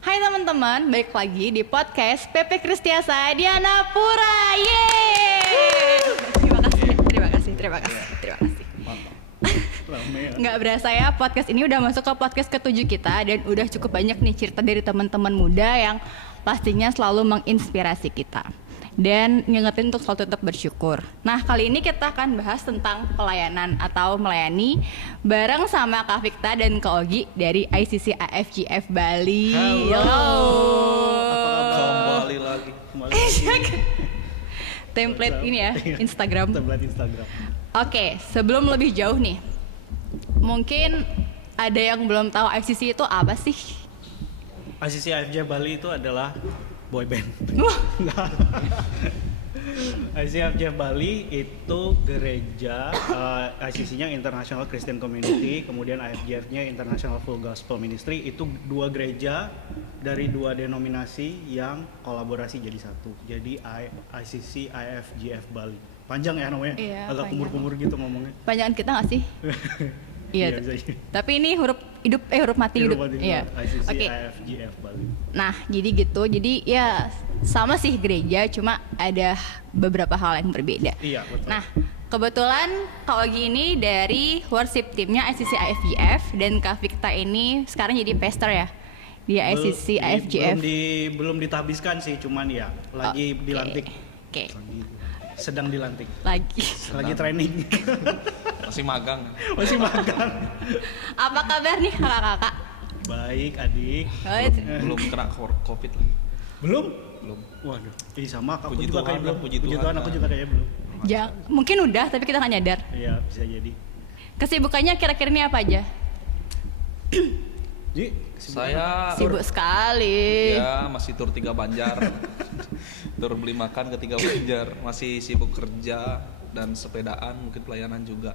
Hai teman-teman, balik lagi di podcast PP Kristiasa Dianapura. Yeay! Terima kasih. Nggak berasa ya, podcast ini udah masuk ke podcast ke-7 kita dan udah cukup banyak nih cerita dari teman-teman muda yang pastinya selalu menginspirasi kita dan ngingetin untuk selalu tetap bersyukur. Nah, kali ini kita akan bahas tentang pelayanan atau melayani bareng sama Kak Fikta dan Kak Ogi dari ICC AFGF Bali. Halo. Kembali lagi. Template ini ya, Instagram. Template Instagram. Oke, sebelum lebih jauh nih, mungkin ada yang belum tahu ICC itu apa sih? ICC AFGF Bali itu adalah boy band. ICC AFGF Bali itu gereja, ICC-nya International Christian Community, kemudian AFGF-nya International Full Gospel Ministry. Itu dua gereja dari dua denominasi yang kolaborasi jadi satu. Jadi ICC AFGF Bali. Panjang ya namanya, Iya, agak panjang. kumur-kumur gitu ngomongnya. Panjangan kita nggak sih? Iya. Bisa. Tapi ini huruf mati hidup. Iya. ICC Oke. AFGF Bali. Nah, jadi gitu. Jadi ya sama sih gereja, cuma ada beberapa hal yang berbeda. Iya, betul. Nah, kebetulan Kak Ogi ini dari worship timnya ICC AFGF dan Kak Fikta ini sekarang jadi pastor ya di ICC AFGF. Belum ditabiskan sih, cuman ya lagi Oke. dilantik. Oke. Sedang dilantik. Lagi. Lagi training. Masih magang. Masih magang. Apa kabar nih kakak-kakak? Baik, adik. Belum kena COVID lagi. Belum? Belum. Waduh. Sama aku Puji juga Tuhan kayak lah, belum. puji Puji Tuhan Tuhan aku lah. juga kayak belum. Mungkin udah, tapi kita nggak nyadar. Iya, bisa jadi. Kesibukannya kira-kira ini apa aja? Ji, Saya Sibuk sekali. ya masih tur 3 Banjar. Tur beli makan ke 3 Banjar. Masih sibuk kerja dan sepedaan, mungkin pelayanan juga.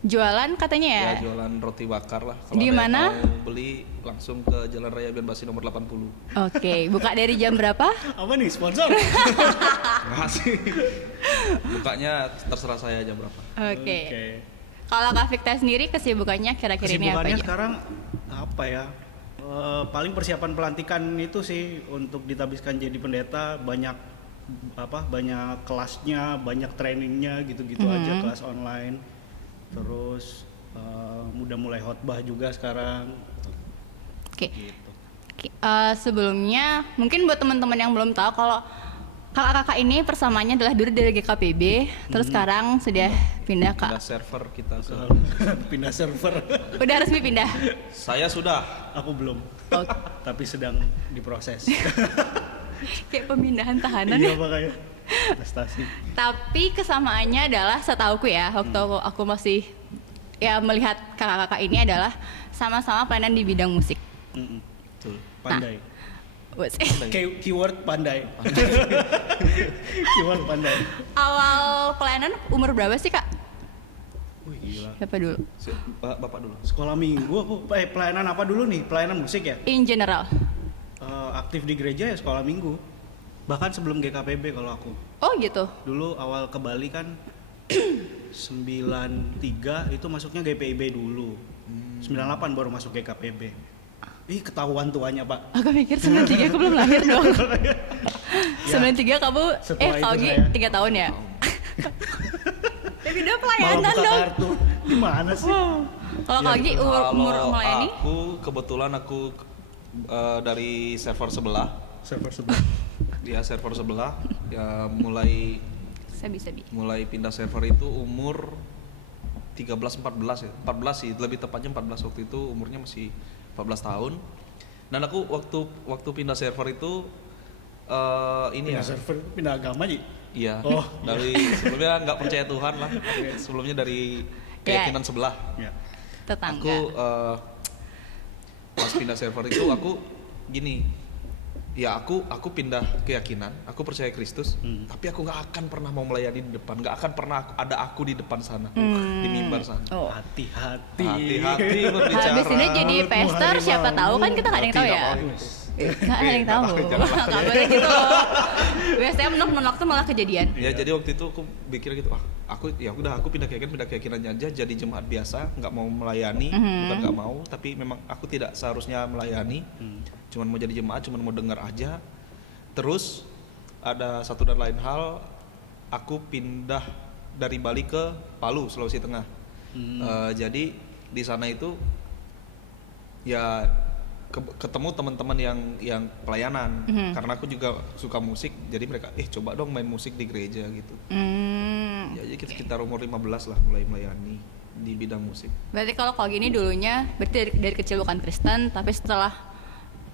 Jualan katanya ya? Ya jualan roti bakar lah. Kalau Di ada yang mana? mau beli langsung ke Jalan Raya Benbasi nomor 80. Oke, buka dari jam berapa? apa nih sponsor? Makasih. Bukanya terserah saya jam berapa. Oke. Kalau Kak Fikta sendiri kesibukannya kira-kira ini apa Kesibukannya aja? sekarang apa ya? Paling persiapan pelantikan itu sih untuk ditabiskan jadi pendeta, banyak kelasnya, banyak trainingnya gitu-gitu aja, kelas online. Terus udah mulai khotbah juga sekarang. Oke. Gitu. Oke, sebelumnya mungkin buat teman-teman yang belum tahu kalau kakak-kakak ini persamaannya adalah dulu dari GKPB, terus sekarang sudah pindah ke Pindah server kita ke. Pindah server. udah resmi pindah. Saya sudah. Aku belum, Oh, tapi sedang diproses. kayak pemindahan tahanan ya. Iya makanya. Prestasi. Tapi kesamaannya adalah setauku ya, waktu aku masih ya melihat kakak-kakak ini adalah sama-sama pelayanan di bidang musik. Betul. Pandai. Wes. Keyword pandai. Keyword pandai. Awal pelayanan umur berapa sih kak? Wih gila. Siapa dulu? Bapak dulu. Sekolah minggu aku pelayanan apa dulu nih? Pelayanan musik ya? In general. Aktif di gereja ya sekolah minggu. Bahkan sebelum GKPB kalau aku. Oh gitu. Dulu awal ke Bali kan 93 itu masuknya GPIB dulu. 98 baru masuk GKPB. Ih ketahuan tuanya pak. Aku mikir 93 aku belum lahir dong. 93 kamu Setelah itu Kak Ogi saya- 3 tahun ya? Tapi udah Malah pelayanan buka dong. kartu. Gimana sih? Kalau Kak Ogi umur Kalau melayani? aku kebetulan dari server sebelah. Server sebelah. Dia server sebelah ya mulai Sabi-sabi. pindah server itu umur 13-14 ya. 14 sih, lebih tepatnya 14 waktu itu umurnya masih 14 tahun. Dan aku waktu pindah server itu ini Pindah ya. server, pindah agama Ji? Iya. Oh. Dari sebelumnya nggak percaya Tuhan lah. Sebelumnya dari keyakinan sebelah. Ya. Tetangga. Aku pas pindah server itu aku gini, ya aku pindah keyakinan, aku percaya Kristus, tapi aku nggak akan pernah mau melayani di depan, nggak akan pernah ada aku di depan sana, di mimbar sana. Oh. Hati-hati. Hati-hati berbicara. Habis ini jadi Mulutmu pastor, siapa harimau. tahu kan kita nggak ada yang tahu ya. Tidak bagus. Nggak ada yang tahu. Jangan lah. Nggak boleh gitu loh. Biasanya menolak tuh malah kejadian. Ya jadi waktu itu aku pikir gitu, aku ya udah aku pindah keyakinan aja jadi jemaat biasa, nggak mau melayani, bukan nggak mau, tapi memang aku tidak seharusnya melayani, cuman mau jadi jemaat, cuman mau dengar aja. Terus ada satu dan lain hal, aku pindah dari Bali ke Palu, Sulawesi Tengah. Jadi di sana itu ya ketemu teman-teman yang pelayanan, karena aku juga suka musik, jadi mereka coba dong main musik di gereja gitu. Ya jadi sekitar umur 15 lah mulai melayani di bidang musik. Berarti kalau gini dulunya berarti dari kecil bukan Kristen, tapi setelah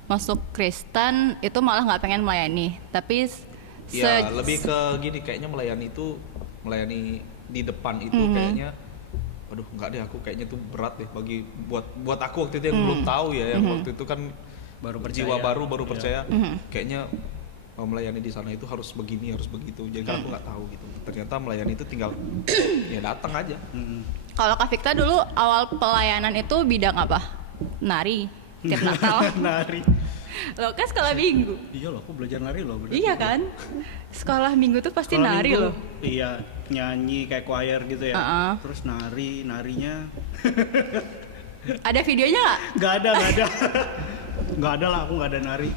masuk Kristen itu malah nggak pengen melayani, tapi Ya lebih ke gini, kayaknya melayani di depan itu kayaknya aduh nggak deh, aku kayaknya tuh berat deh buat aku waktu itu yang belum tahu ya, yang waktu itu kan Baru jiwa percaya. baru percaya, kayaknya melayani di sana itu harus begini harus begitu, jadi kan aku nggak tahu gitu. Ternyata melayani itu tinggal ya datang aja. kalau Kak Victa dulu awal pelayanan itu bidang apa? Nari, tiap Natal. Nari. Lo kan sekolah minggu. Iya loh, aku belajar nari loh. Bener. Iya kan? Sekolah minggu tuh pasti Sekolah nari minggu, loh. Iya, nyanyi kayak choir gitu ya. Terus narinya Ada videonya nggak? nggak ada. Nggak ada lah, aku nggak ada nari,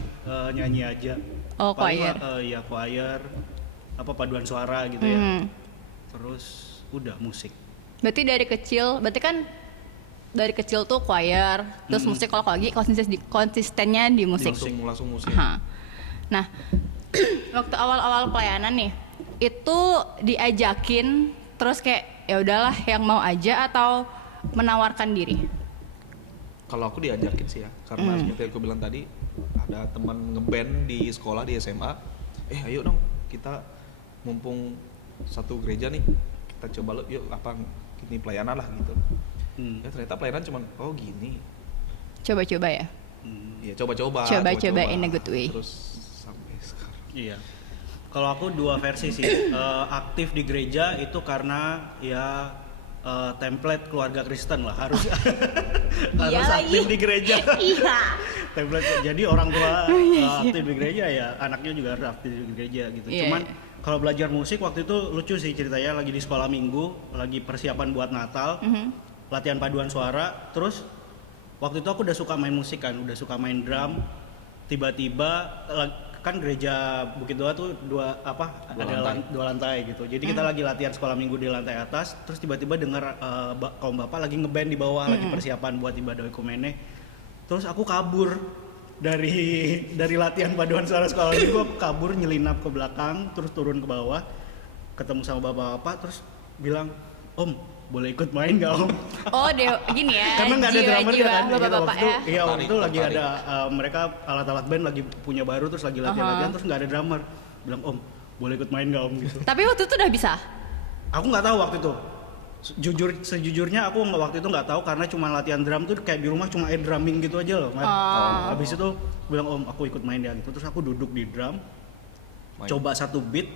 nyanyi aja. Oh, Paling choir. Iya, choir, apa paduan suara gitu ya. Hmm. Terus udah musik. Berarti dari kecil tuh choir, terus musik. Kalau lagi konsistennya di musik. Langsung musik. Aha. Nah, waktu awal-awal pelayanan nih, itu diajakin terus kayak ya udahlah yang mau aja atau menawarkan diri? Kalau aku diajakin sih ya, karena seperti aku bilang tadi, ada teman ngeband di sekolah di SMA, ayo dong kita mumpung satu gereja nih, kita coba yuk apa gini pelayanan lah gitu. Ya ternyata pelayanan cuman gini. Coba-coba ya? Ya coba-coba In a good way. Terus sampai sekarang. Iya. Kalau aku dua versi sih. Aktif di gereja itu karena ya template keluarga Kristen lah, harus harus aktif di gereja. Iya. Template. Jadi orang tua aktif di gereja ya anaknya juga harus aktif di gereja gitu. Iya, Cuman iya. kalau belajar musik waktu itu lucu sih ceritanya, lagi di sekolah minggu, lagi persiapan buat Natal, latihan paduan suara. Terus waktu itu aku udah suka main musik kan, udah suka main drum. Tiba-tiba kan gereja Bukit Doa tuh dua lantai gitu. Jadi kita lagi latihan sekolah minggu di lantai atas, terus tiba-tiba dengar kaum bapak lagi ngeband di bawah, lagi persiapan buat ibadah ekumene. Terus aku kabur dari latihan paduan suara sekolah minggu, aku kabur nyelinap ke belakang, terus turun ke bawah, ketemu sama bapak-bapak, terus bilang, "Om, boleh ikut main nggak Om?" Oh, gini ya. Karena nggak ada drummer kan, bapak-bapak waktu itu, ya. iya waktu itu lagi tertarik. ada mereka alat-alat band lagi punya baru, terus lagi latihan, terus nggak ada drummer, bilang, "Om, boleh ikut main nggak Om?" gitu. Tapi waktu itu udah bisa. Aku nggak tahu waktu itu. Sejujurnya aku waktu itu nggak tahu, karena cuma latihan drum tuh kayak di rumah cuma drumming gitu aja loh. Habis itu bilang, "Om, aku ikut main ya," gitu. Terus aku duduk di drum, coba satu beat.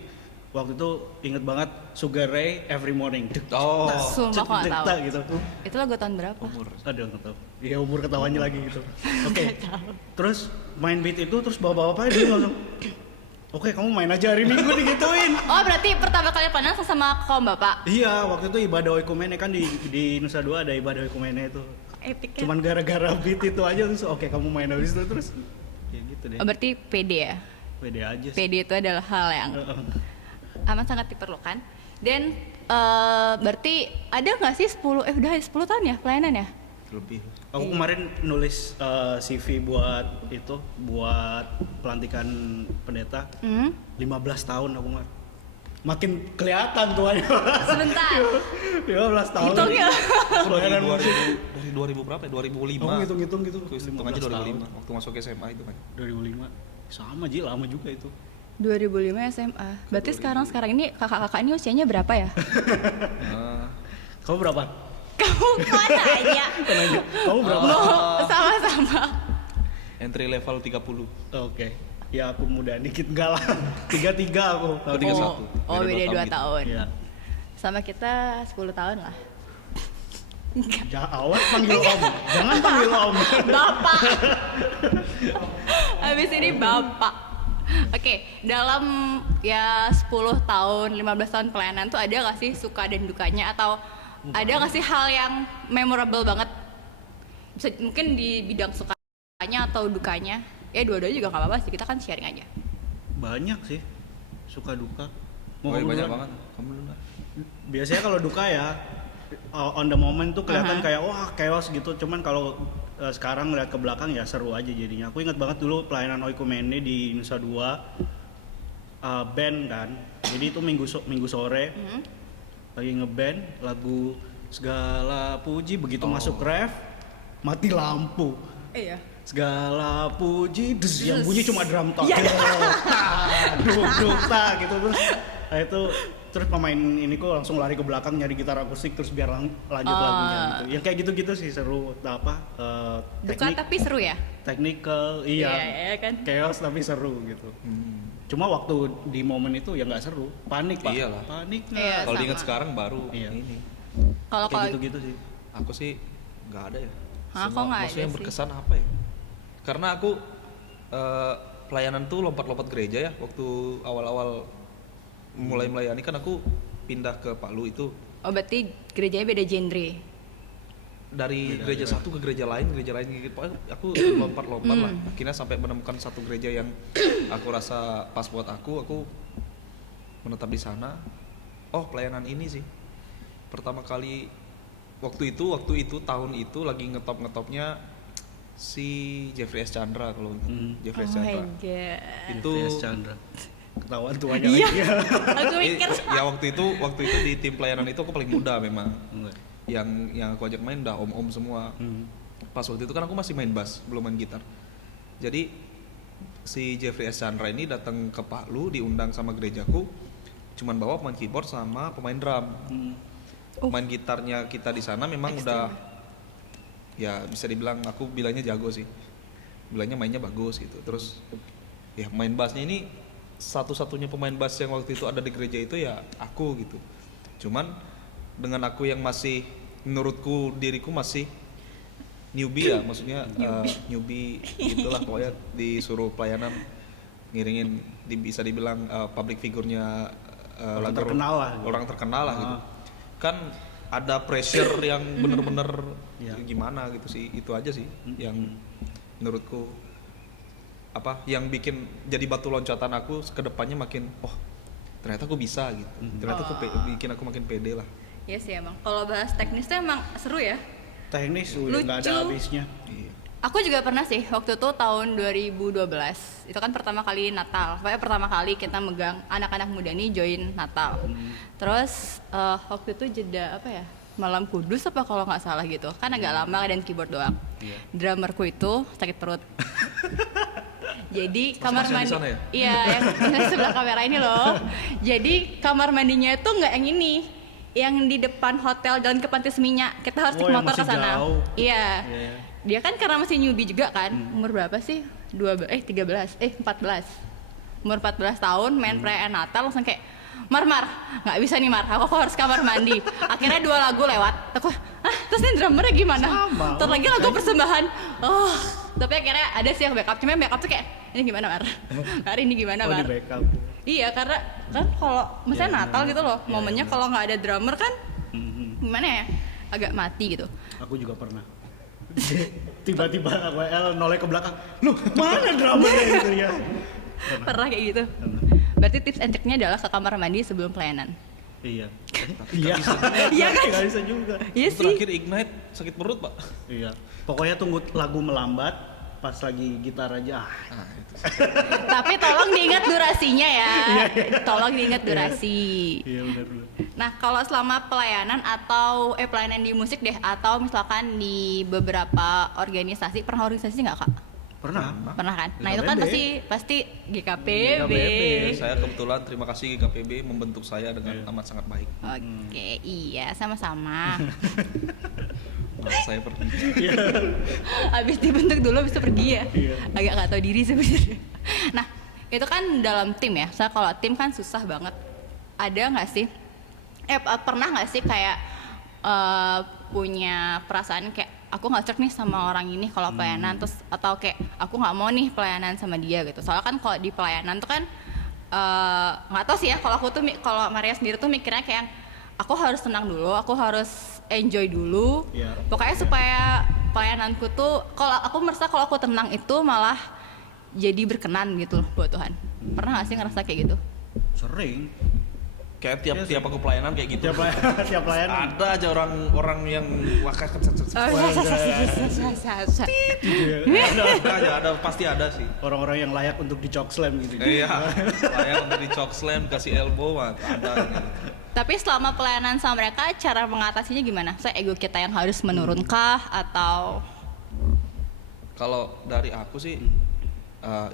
Waktu itu inget banget Sugar Ray Every Morning. Sumpah aku nggak tahu. Gitu. Itu lagu tahun berapa? Umur. Aduh nggak tahu. Iya, umur ketawanya lagi gitu. Oke. Terus main beat itu, terus bapak-bapaknya dia langsung, "Oke, kamu main aja hari Minggu," digituin. Oh, berarti pertama kali panas sama kaum bapak. Iya, waktu itu ibadah oikumene kan di Nusa Dua ada ibadah oikumene itu. Epic. Cuman gara-gara beat itu aja terus oke kamu main habis itu, terus ya gitu deh. Oh, berarti PD ya. Pede aja sih. PD itu adalah hal yang amat sangat diperlukan. Dan berarti ada nggak sih 10 udah 10 tahun ya pelayanan ya? Lebih. Aku kemarin nulis CV buat pelantikan pendeta. 15 tahun aku makin kelihatan tuanya. Sebentar. 15 tahun. Hitung ya. Pelayanan musik. Dari 2000 berapa ya? 2005. Aku hitung-hitung gitu. Aku hitung aja 2005 waktu masuk SMA itu kan. 2005. Sama aja, lama juga itu. 2005 SMA. Berarti sekarang ini kakak-kakak ini usianya berapa ya? Kamu berapa? Kamu kok nanya? Kamu berapa? Sama-sama. Entry level 30. Oke. Ya aku muda dikit, enggak lah. 33 aku. Tahun 31. Oh, beda 2 Beda 2 tahun. Iya. Sama kita 10 tahun lah. Jangan awas panggil Om. Jangan panggil Om. Bapak. habis ini bapak. Oke, dalam ya 10 tahun, 15 tahun pelayanan tuh ada gak sih suka dan dukanya, atau ada gak sih hal yang memorable banget? Bisa mungkin di bidang sukanya atau dukanya. Ya dua-duanya juga gak apa-apa sih, kita kan sharing aja. Banyak sih suka duka. Banyak duluan? banget. Kamu dulu lah. Biasanya kalau duka ya on the moment tuh kelihatan kayak wah chaos gitu. Cuman kalau sekarang ngeliat ke belakang ya seru aja jadinya. Aku ingat banget dulu pelayanan Oikumene di Nusa Dua, band kan. Jadi itu minggu sore lagi ngeband lagu Segala Puji, begitu masuk ref mati lampu. Iya. Segala puji, yang bunyi cuma drum tok. Iya. Duk gitu terus. Nah itu terus pemain ini kok langsung lari ke belakang nyari gitar akustik terus biar lanjut lagunya gitu. Yang kayak gitu-gitu sih seru. Duka tapi seru ya? Technical, iya kan? Chaos tapi seru gitu. Cuma waktu di momen itu ya nggak seru, panik pak. Iyalah. Panik. Iya. Kalau sama. diingat sekarang baru Iya. ini. Kalau Kayak gitu-gitu sih. Aku sih nggak ada ya. Hah, kok nggak maksudnya ada yang sih? berkesan apa ya? Karena aku pelayanan tuh lompat-lompat gereja ya. Waktu awal-awal mulai melayani kan aku pindah ke Palu itu Oh berarti gerejanya beda genre. dari gereja satu ke gereja lain gitu. Pokoknya aku lompat-lompat lah. Akhirnya sampai menemukan satu gereja yang aku rasa pas buat aku menetap di sana. Oh, pelayanan ini sih. Pertama kali waktu itu tahun itu lagi ngetopnya si Jeffrey S. Chandra kalau Jeffrey S. Oh my Chandra. god. Itu Yes, Chandra. Ketahuan tuanya Iya. lagi. Aku mikir. ya waktu itu di tim pelayanan itu aku paling muda memang. Enggak. Yang aku ajak main udah om-om semua. Pas waktu itu kan aku masih main bass, belum main gitar. Jadi si Jeffrey S. Chandra ini datang ke Palu, diundang sama gerejaku, cuman bawa pemain keyboard sama pemain drum. Main gitarnya kita di sana memang udah ya bisa dibilang aku bilangnya jago sih. Bilangnya mainnya bagus gitu. Terus ya main bassnya ini satu-satunya pemain bass yang waktu itu ada di gereja itu ya aku gitu. Cuman dengan aku yang masih menurutku diriku masih newbie ya, maksudnya newbie gitulah pokoknya disuruh pelayanan ngiringin bisa dibilang public figurnya Orang terkenal lah. orang terkenal lah gitu. Kan ada pressure yang bener-bener Iya. gimana gitu sih, itu aja sih yang menurutku apa yang bikin jadi batu loncatan aku ke depannya makin ternyata aku bisa gitu. Ternyata aku bikin aku makin pede lah. Iya sih emang. Kalau bahas teknisnya emang seru ya. Teknis udah nggak ada Lucu. habisnya. Iya. Aku juga pernah sih waktu itu tahun 2012. Itu kan pertama kali Natal. Pokoknya pertama kali kita megang anak-anak muda nih join Natal. Terus waktu itu jeda apa ya? Malam Kudus apa kalau nggak salah gitu. Kan agak lama dan keyboard doang. Iya. Drummerku itu sakit perut. Jadi kamar Mas-masnya di mandi, sana ya? iya yang sebelah kamera ini loh. Jadi kamar mandinya itu nggak yang ini, yang di depan hotel Jalan ke Pantai Seminyak. Kita harus naik yang motor ke masih sana. jauh. Iya. Iya. Dia kan karena masih newbie juga kan. Umur berapa sih? 14. Umur 14 tahun main perayaan Natal langsung kayak Mar, nggak bisa nih Mar, aku harus kamar mandi. Akhirnya 2 lagu lewat. Aku, terus ini drummernya gimana? Sama, Terus lagi lagu persembahan. Tapi akhirnya ada sih yang backup. Cuma yang backup tuh kayak, ini gimana Mar? Mar ini gimana Oh, Mar? di backup. Iya, karena kan kalau misalnya Iya, Natal gitu loh, iya, momennya iya. kalau nggak ada drummer kan Mhm. gimana ya? Agak mati gitu. Aku juga pernah. Tiba-tiba WL noleh ke belakang. Loh, mana drummernya gitu ya? Pernah kayak gitu. Pernah. Berarti tips and triknya adalah ke kamar mandi sebelum pelayanan. Iya. Iya. Iya kan? Nggak bisa juga. Iya sih. Terakhir Ignite sakit perut pak. Iya. Pokoknya tunggu lagu melambat pas lagi gitar aja. Nah, itu. Tapi tolong diingat durasinya ya. Tolong diingat durasi. Iya benar. Nah, kalau selama pelayanan atau pelayanan di musik deh, atau misalkan di beberapa organisasi, pernah organisasi nggak kak? Pernah. Pernah kan? Nah itu kan GKPB. pasti GKPB. GKPB. Saya kebetulan terima kasih GKPB membentuk saya dengan amat sangat baik. Oke, iya sama-sama. Nah, saya pergi. Habis dibentuk dulu, habis itu pergi ya. Iya. Agak nggak tahu diri sebenarnya. Nah, itu kan dalam tim ya. Soalnya kalau tim kan susah banget. Ada nggak sih? Pernah nggak sih kayak punya perasaan kayak aku nggak cocok nih sama orang ini kalau pelayanan, terus atau kayak aku nggak mau nih pelayanan sama dia gitu. Soalnya kan kalau di pelayanan tuh kan nggak tahu sih ya, kalau aku tuh kalau Maria sendiri tuh mikirnya kayak aku harus tenang dulu, aku harus enjoy dulu. Iya. Pokoknya supaya pelayananku tuh, kalau aku merasa kalau aku tenang itu malah jadi berkenan gitu loh buat Tuhan. Pernah nggak sih ngerasa kayak gitu? Sering. Kayak Iya sih. tiap aku pelayanan kayak gitu. Tiap pelayanan. Ada aja orang yang wakak ada pasti ada sih. Orang-orang yang layak untuk di chokeslam gitu. Iya, layak untuk di chokeslam, kasih elbow ada gitu. Tapi selama pelayanan sama mereka, cara mengatasinya gimana? Saya ego kita yang harus menurunkah atau Kalau dari aku sih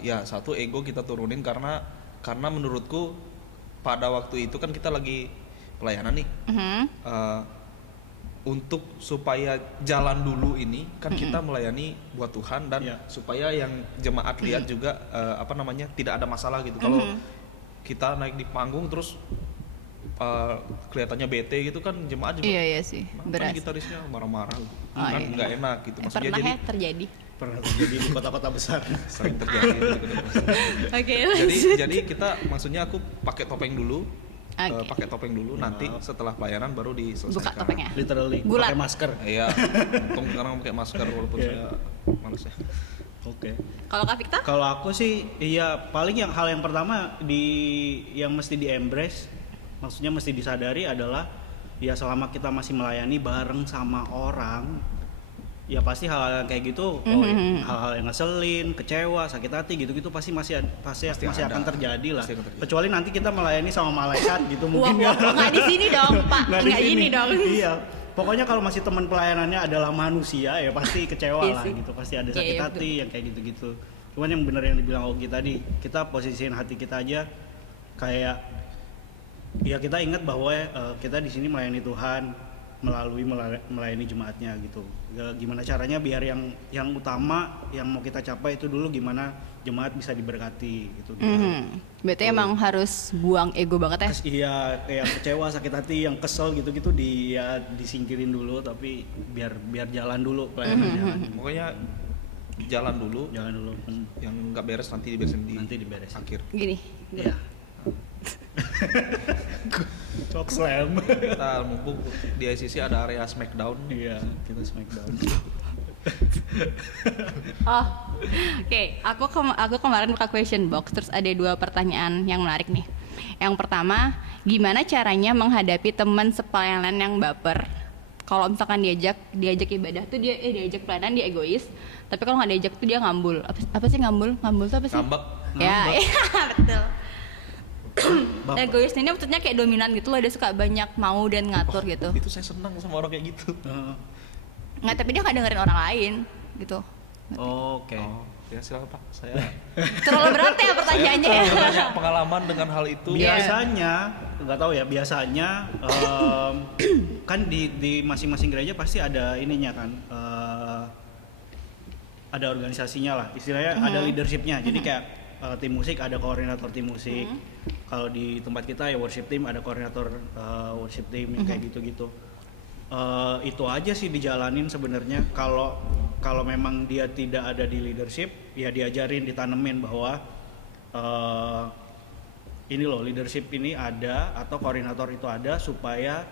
ya satu ego kita turunin karena menurutku pada waktu itu kan kita lagi pelayanan nih. Untuk supaya jalan dulu ini kan kita melayani buat Tuhan dan supaya yang jemaat lihat juga tidak ada masalah gitu. Kalau kita naik di panggung terus kelihatannya bete gitu kan jemaat juga. Iya sih, Kan beras. gitarisnya marah-marah gitu. Oh, Kan iya. nggak enak gitu. Maksudnya Pernah jadi ya terjadi. Pernah terjadi di kota-kota besar. sering terjadi gitu. Oke, Jadi kita maksudnya aku pakai topeng dulu. Oke. Pakai topeng dulu, nanti setelah pelayanan baru diselesaikan. Buka topengnya. Literally Gulat. pakai masker. Iya, untung sekarang pakai masker walaupun saya males ya. Oke. Kalau Kak Victa? Kalau aku sih, iya paling hal yang pertama yang mesti di embrace, maksudnya mesti disadari adalah ya selama kita masih melayani bareng sama orang, ya pasti hal-hal yang kayak gitu, hal-hal yang ngeselin, kecewa, sakit hati gitu-gitu pasti masih akan terjadi lah. Pasti akan terjadi. Kecuali nanti kita melayani sama malaikat gitu mungkin Wah, nggak di sini dong, Pak. Nggak di Nggak sini. gini dong. Iya. Pokoknya kalau masih teman pelayanannya adalah manusia ya pasti kecewa Iya lah sih. gitu. Pasti ada Iya, sakit iya, hati yang kayak gitu-gitu. Cuman yang benar yang dibilang Ogi tadi, kita posisiin hati kita aja kayak ya kita ingat bahwa kita di sini melayani Tuhan melalui melayani jemaatnya gitu. Ya, gimana caranya biar yang utama yang mau kita capai itu dulu gimana jemaat bisa diberkati gitu. Berarti emang harus buang ego banget ya? Iya, kayak kecewa, sakit hati, yang kesel gitu-gitu disingkirin dulu, tapi biar jalan dulu pelayanannya. Pokoknya jalan dulu, Jalan dulu. yang nggak beres nanti diberesin di Nanti diberesin. akhir. Gini. Iya. Cok slam. Kita mumpung di ICC ada area Smackdown. Iya, kita smackdown. Oh, oke. Aku kemarin buka question box, terus ada 2 pertanyaan yang menarik nih. Yang pertama, gimana caranya menghadapi teman sepelayanan yang baper? Kalau misalkan diajak ibadah tuh diajak pelayanan dia egois, tapi kalau nggak diajak tuh dia ngambul. Apa sih ngambul? Ngambul tuh apa sih? Ngambek. Ya, iya, betul. Bapak. Egois ini maksudnya kayak dominan gitu loh, dia suka banyak mau dan ngatur gitu. Itu saya senang sama orang kayak gitu. Nggak, tapi dia nggak dengerin orang lain gitu. Oke. Oh, ya silakan Pak. Saya Terlalu berat ya pertanyaannya ya. punya banyak pengalaman dengan hal itu. Biasanya nggak tahu ya, biasanya kan di masing-masing gereja pasti ada ininya kan, ada organisasinya lah, istilahnya ada leadershipnya. Jadi kayak tim musik ada koordinator tim musik. Kalau di tempat kita ya worship team ada koordinator worship team yang kayak gitu-gitu. Itu aja sih dijalanin sebenarnya. Kalau memang dia tidak ada di leadership, ya diajarin, ditanemin bahwa ini loh leadership ini ada atau koordinator itu ada supaya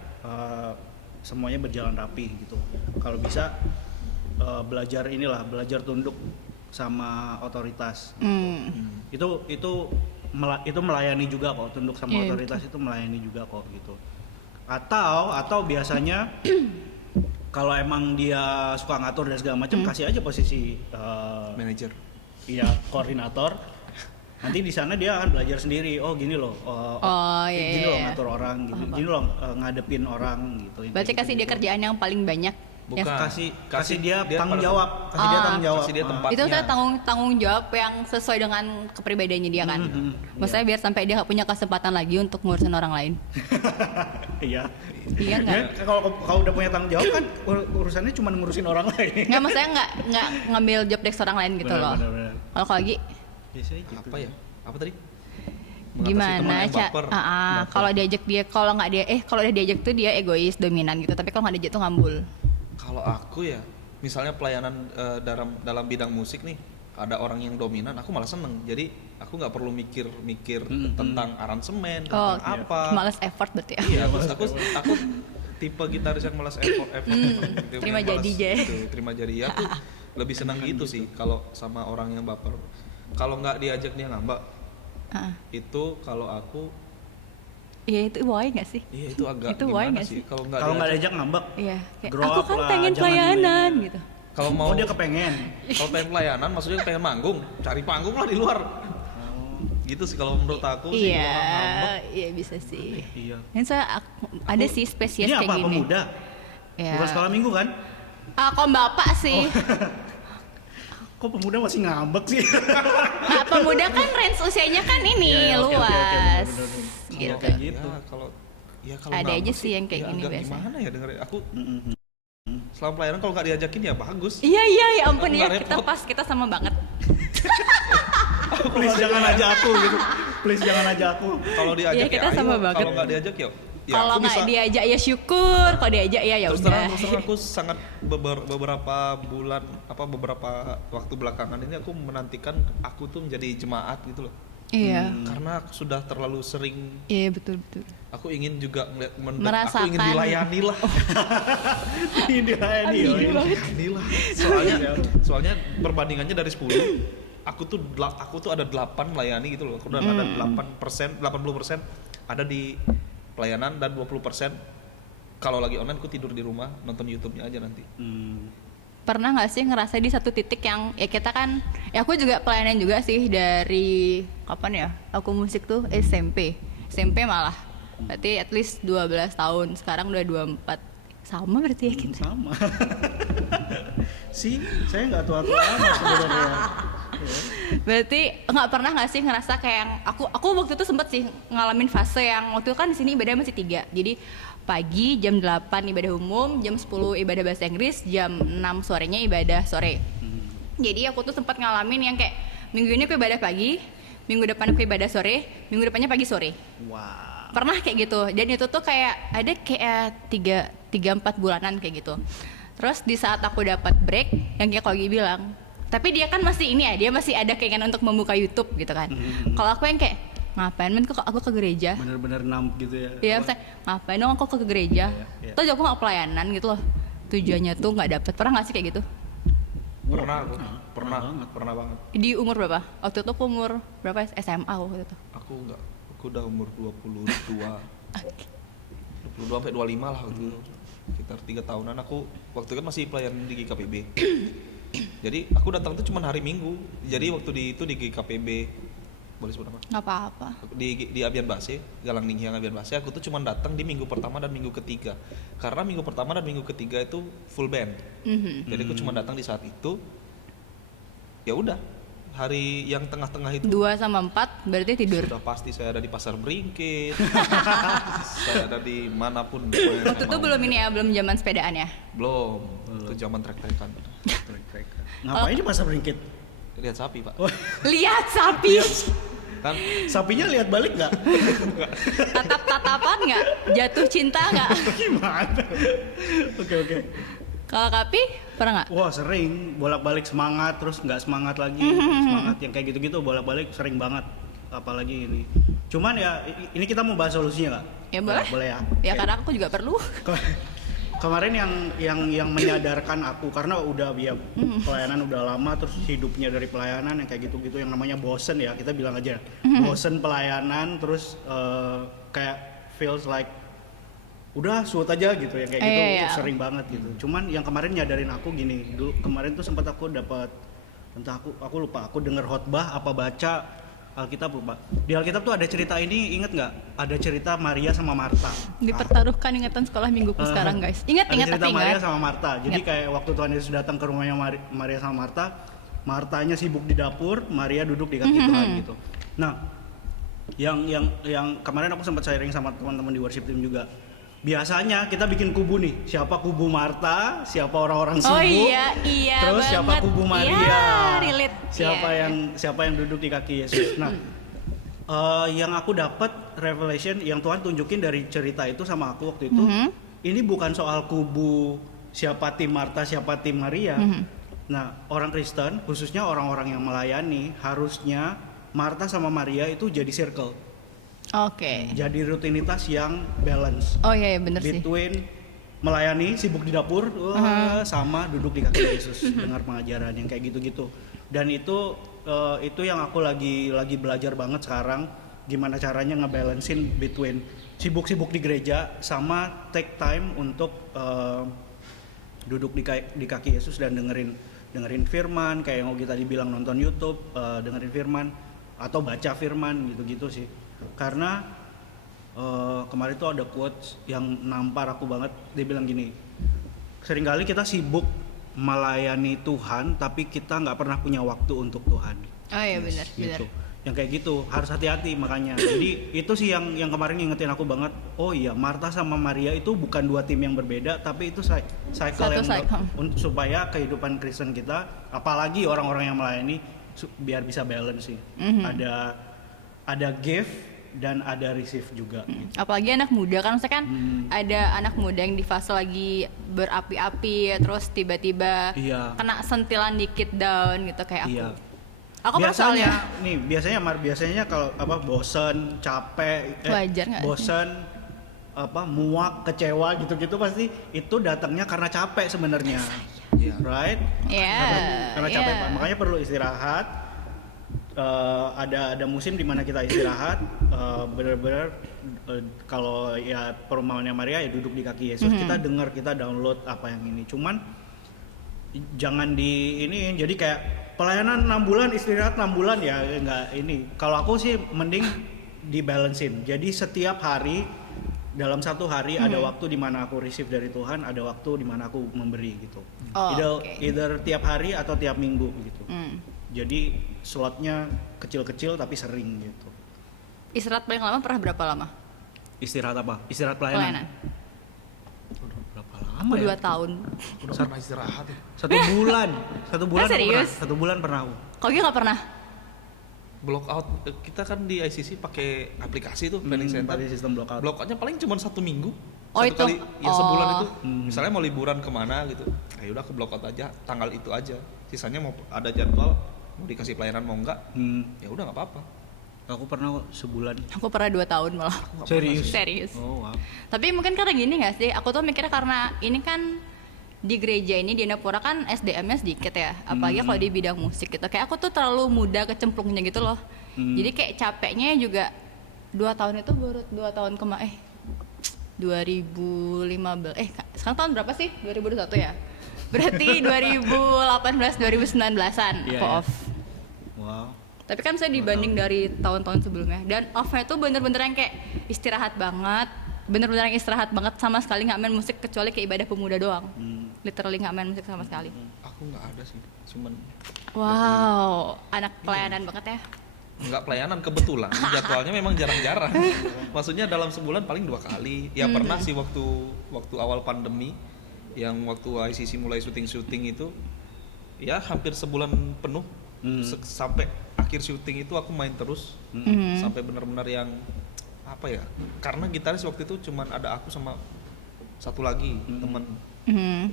semuanya berjalan rapi gitu. Kalau bisa belajar tunduk sama otoritas. Itu melayani juga kok, tunduk sama Iya, otoritas itu melayani juga kok gitu. Atau biasanya kalau emang dia suka ngatur dan segala macam, kasih aja posisi Manager. iya koordinator. Nanti di sana dia akan belajar sendiri. Oh gini loh, Iya, gini loh iya. ngatur orang, gini loh ngadepin orang gitu. Berarti kasih dia kerjaan yang paling banyak. Bukan. Kasih dia tanggung pada- jawab, kasih dia tanggung jawab. Kasih dia tempat. Itu saya Tempatnya. tanggung jawab yang sesuai dengan kepribadiannya dia kan. Maksudnya biar sampai dia nggak punya kesempatan lagi untuk ngurusin orang lain. Iya. Iya nggak? Ya, kalau udah punya tanggung jawab kan urusannya cuma ngurusin orang lain. Nggak, maksudnya nggak ngambil job desk orang lain gitu loh. Benar. Kalau lagi Biasanya gitu. Apa ya? Apa tadi? Mengatasi teman gimana yang baper. kalau diajak dia, kalau nggak dia kalau udah diajak tuh dia egois dominan gitu, tapi kalau nggak diajak tuh ngambul. Kalau aku ya misalnya pelayanan dalam bidang musik nih, ada orang yang dominan, aku malah seneng. Jadi aku nggak perlu mikir tentang aransemen, tentang apa. Males effort berarti ya. Iya, aku tipe gitaris yang malas effort. Terima jadi aja. Terima jadi ya. Aku lebih senang gitu sih kalau sama orang yang baper. Kalau nggak diajak dia ngambek, itu kalau aku Iya itu why nggak sih? iya itu agak Itu why gimana nggak sih? Kalau nggak diajak ngambek, Iya, kayak grow aku up kan lah, pengen jangan pelayanan ini. gitu. kalau mau dia kepengen. kalau pengen pelayanan maksudnya pengen manggung, cari panggung lah di luar. Gitu sih kalau menurut aku sih. Iya, Kalau ngambek, iya bisa sih. Iya. Ini ada sih spesies Ini kayak apa gini. pemuda? Ya. Bukan sekolah minggu kan? Kok bapak sih? Kok pemuda masih ngambek sih? Nah, pemuda kan range usianya kan ini Iya, oke, luas. bener-bener. Gitu. Kayak gitu. kalau Ada ngambek aja sih yang kayak ya gini agak biasanya. gimana ya dengerin aku selama pelayanan kalau nggak diajakin ya bagus. Iya ya ampun ya Nggak repot. kita sama banget. Please jangan aja aku gitu. Please jangan aja aku. Kalau diajak Iya, kita ya sama ayo, banget. kalau nggak diajak ya Kalau aku nggak bisa. diajak ya syukur, kalau diajak ya Terus udah. terang aku sangat beberapa bulan beberapa waktu belakangan ini aku menantikan aku tuh menjadi jemaat gitu loh. Iya. Karena aku sudah terlalu sering, Iya betul. aku ingin juga aku ingin Merasakan. dilayani lah. Ini dilayani. Dilayani lah. Soalnya perbandingannya dari 10, aku tuh ada 8 melayani gitu loh. Aku udah ada 80% ada di pelayanan dan 20% kalau lagi online aku tidur di rumah nonton YouTube-nya aja nanti. Pernah nggak sih ngerasa di satu titik yang ya kita kan ya aku juga pelayanan juga sih dari kapan ya aku musik tuh SMP malah berarti at least 12 tahun sekarang udah 24 sama berarti ya kita. Sama. Sih, saya nggak tua-tua amat sebenarnya. Berarti nggak pernah nggak sih ngerasa kayak yang aku waktu itu sempet sih ngalamin fase yang waktu itu kan di sini ibadah masih 3 jadi pagi jam 8 ibadah umum, jam 10 ibadah bahasa Inggris, jam 6 sorenya ibadah sore. Jadi aku tuh sempat ngalamin yang kayak minggu ini aku ibadah pagi, minggu depan aku ibadah sore, minggu depannya pagi sore. Wow. Pernah kayak gitu. Dan itu tuh kayak ada kayak 3-4 bulanan kayak gitu. Terus di saat aku dapat break, yang kayak Kogi bilang, tapi dia kan masih ini ya, dia masih ada keinginan untuk membuka YouTube gitu kan. Kalau aku yang kayak ngapain men kok aku ke gereja? Bener-bener namp gitu ya. Iya, misalnya ngapain dong aku ke gereja? Iya. Terus aku nggak pelayanan gitu loh. Tujuannya tuh nggak dapet. Pernah nggak sih kayak gitu? Pernah banget. Di umur berapa? Waktu itu aku umur berapa? SMA waktu itu. Aku udah umur 22 sampai 25 lah waktu itu. Sekitar 3 tahunan aku waktu itu kan masih pelayanan di GKPB. Jadi aku datang tuh cuma hari Minggu. Jadi waktu di GKPB boleh sebut apa? Nggak apa-apa. Di Abian Base, Galang Ninghyang Abian Base, aku tuh cuma datang di minggu pertama dan minggu ketiga. Karena minggu pertama dan minggu ketiga itu full band. Jadi aku cuma datang di saat itu. Ya udah, hari yang tengah-tengah itu 2 sama 4 berarti tidur. sudah pasti saya ada di Pasar Beringkit. Saya ada di manapun. Waktu itu belum ini ya, belum zaman sepedaan ya. Belum. Itu zaman trek-trekan. Ngapain di pasar Beringkit? Lihat sapi, Pak. Lihat sapi. Kan Sapinya lihat balik nggak? Tatap-tatapan nggak? Jatuh cinta nggak? Gimana? Oke. Kalau Kapi pernah nggak? Wah sering bolak-balik semangat terus nggak semangat lagi. Semangat yang kayak gitu-gitu bolak-balik sering banget. Apalagi ini. Cuman ya ini kita mau bahas solusinya nggak? Ya boleh. Boleh ya. Ya Oke. karena aku juga perlu. Kemarin yang menyadarkan aku karena udah pelayanan udah lama terus hidupnya dari pelayanan yang kayak gitu-gitu yang namanya bosen ya kita bilang aja bosen pelayanan terus kayak feels like udah shoot aja gitu yang kayak gitu Iya. sering banget gitu. Cuman yang kemarin nyadarin aku gini dulu kemarin tuh sempat aku dapat entah aku lupa aku denger khotbah apa baca Alkitab lupa. Di Alkitab tuh ada cerita ini, inget nggak? Ada cerita Maria sama Marta. Dipertaruhkan ingatan sekolah mingguku sekarang guys. Ingat Ada cerita tapi Maria ingat. sama Marta. Jadi Ingat. kayak waktu Tuhan Yesus datang ke rumahnya Maria sama Marta, Martanya sibuk di dapur, Maria duduk di kaki Tuhan gitu. Nah, yang kemarin aku sempat sharing sama teman-teman di worship team juga. Biasanya kita bikin kubu nih, siapa kubu Marta, siapa orang-orang sibuk. Oh iya Terus siapa banget. kubu Maria? Iya, relate. Siapa yang duduk di kaki Yesus. Nah, yang aku dapat revelation yang Tuhan tunjukin dari cerita itu sama aku waktu itu, ini bukan soal kubu siapa tim Marta, siapa tim Maria. Nah, orang Kristen, khususnya orang-orang yang melayani, harusnya Marta sama Maria itu jadi circle. Oke. Jadi rutinitas yang balance. Oh iya, bener sih. Between melayani, sibuk di dapur, sama duduk di kaki Yesus, dengar pengajaran yang kayak gitu-gitu. Dan itu yang aku lagi belajar banget sekarang, gimana caranya ngebalancein between sibuk-sibuk di gereja sama take time untuk duduk di kaki Yesus dan dengerin firman, kayak yang Ogi tadi bilang, nonton YouTube, dengerin firman atau baca firman gitu-gitu sih. Karena kemarin tuh ada quotes yang nampar aku banget. Dia bilang gini, seringkali kita sibuk melayani Tuhan tapi kita nggak pernah punya waktu untuk Tuhan. Oh iya, benar. Gitu. Yang kayak gitu harus hati-hati makanya. Jadi itu sih yang kemarin ngingetin aku banget. Oh iya, Marta sama Maria itu bukan dua tim yang berbeda, tapi itu cycle supaya kehidupan Kristen kita, apalagi orang-orang yang melayani, biar bisa balance sih. Ada give dan ada receive juga gitu. Apalagi anak muda kan, maksudnya kan ada anak muda yang di fase lagi berapi-api, terus tiba-tiba kena sentilan dikit down gitu kayak aku. Aku biasanya kalau bosen, capek, bosen, muak, kecewa gitu-gitu, pasti itu datangnya karena capek sebenarnya, right? Karena capek, makanya perlu istirahat. Ada musim dimana kita istirahat, benar-benar kalau ya perumpamannya Maria ya duduk di kaki Yesus, kita dengar, kita download apa yang ini. Cuman jangan jadi kayak pelayanan 6 bulan, istirahat 6 bulan ya enggak ini. Kalau aku sih mending dibalancein. Jadi setiap hari, dalam satu hari ada waktu di mana aku receive dari Tuhan, ada waktu di mana aku memberi gitu. Either tiap hari atau tiap minggu gitu. Jadi slotnya kecil-kecil tapi sering gitu. Istirahat paling lama pernah berapa lama? Istirahat apa? Istirahat pelayanan. Udah berapa lama ya? 2 tahun. Udah pernah istirahat ya? 1 bulan. 1 bulan serius? pernah. 1 bulan pernah aku. Kok nggak pernah? Block out, kita kan di ICC pakai aplikasi tuh, planning center. Pakai sistem block out. Block outnya paling cuma 1 minggu. Oh, satu itu? kali ya sebulan itu. Misalnya mau liburan kemana gitu, ya udah ke block out aja, tanggal itu aja. Sisanya mau ada jadwal, mau dikasih pelayanan mau enggak, ya udah nggak apa-apa. Aku pernah kok sebulan. Aku pernah 2 tahun malah. Serius. Oh wow. Tapi mungkin karena gini nggak sih? Aku tuh mikirnya karena ini kan di gereja ini di Indapura kan SDM-nya sedikit ya. Apalagi kalau di bidang musik gitu. Kayak aku tuh terlalu muda kecemplungnya gitu loh. Jadi kayak capeknya juga 2 tahun itu baru 2 tahun 2015. Sekarang tahun berapa sih? 2021 ya? Berarti 2018 2019-an aku off. Wow. Tapi kan saya dibanding dari tahun-tahun sebelumnya, dan off-nya tuh bener-bener yang kayak istirahat banget, bener-bener yang istirahat banget, sama sekali nggak main musik kecuali kayak ibadah pemuda doang. Literally nggak main musik sama sekali. Aku nggak ada sih, cuman. Wow, anak pelayanan banget ya. Nggak pelayanan, kebetulan jadwalnya memang jarang-jarang. Maksudnya dalam sebulan paling 2 kali. Ya pernah sih waktu awal pandemi, yang waktu ICC mulai syuting itu, ya hampir sebulan penuh. Sampai akhir syuting itu aku main terus sampai benar-benar yang apa ya, karena gitaris waktu itu cuman ada aku sama satu lagi teman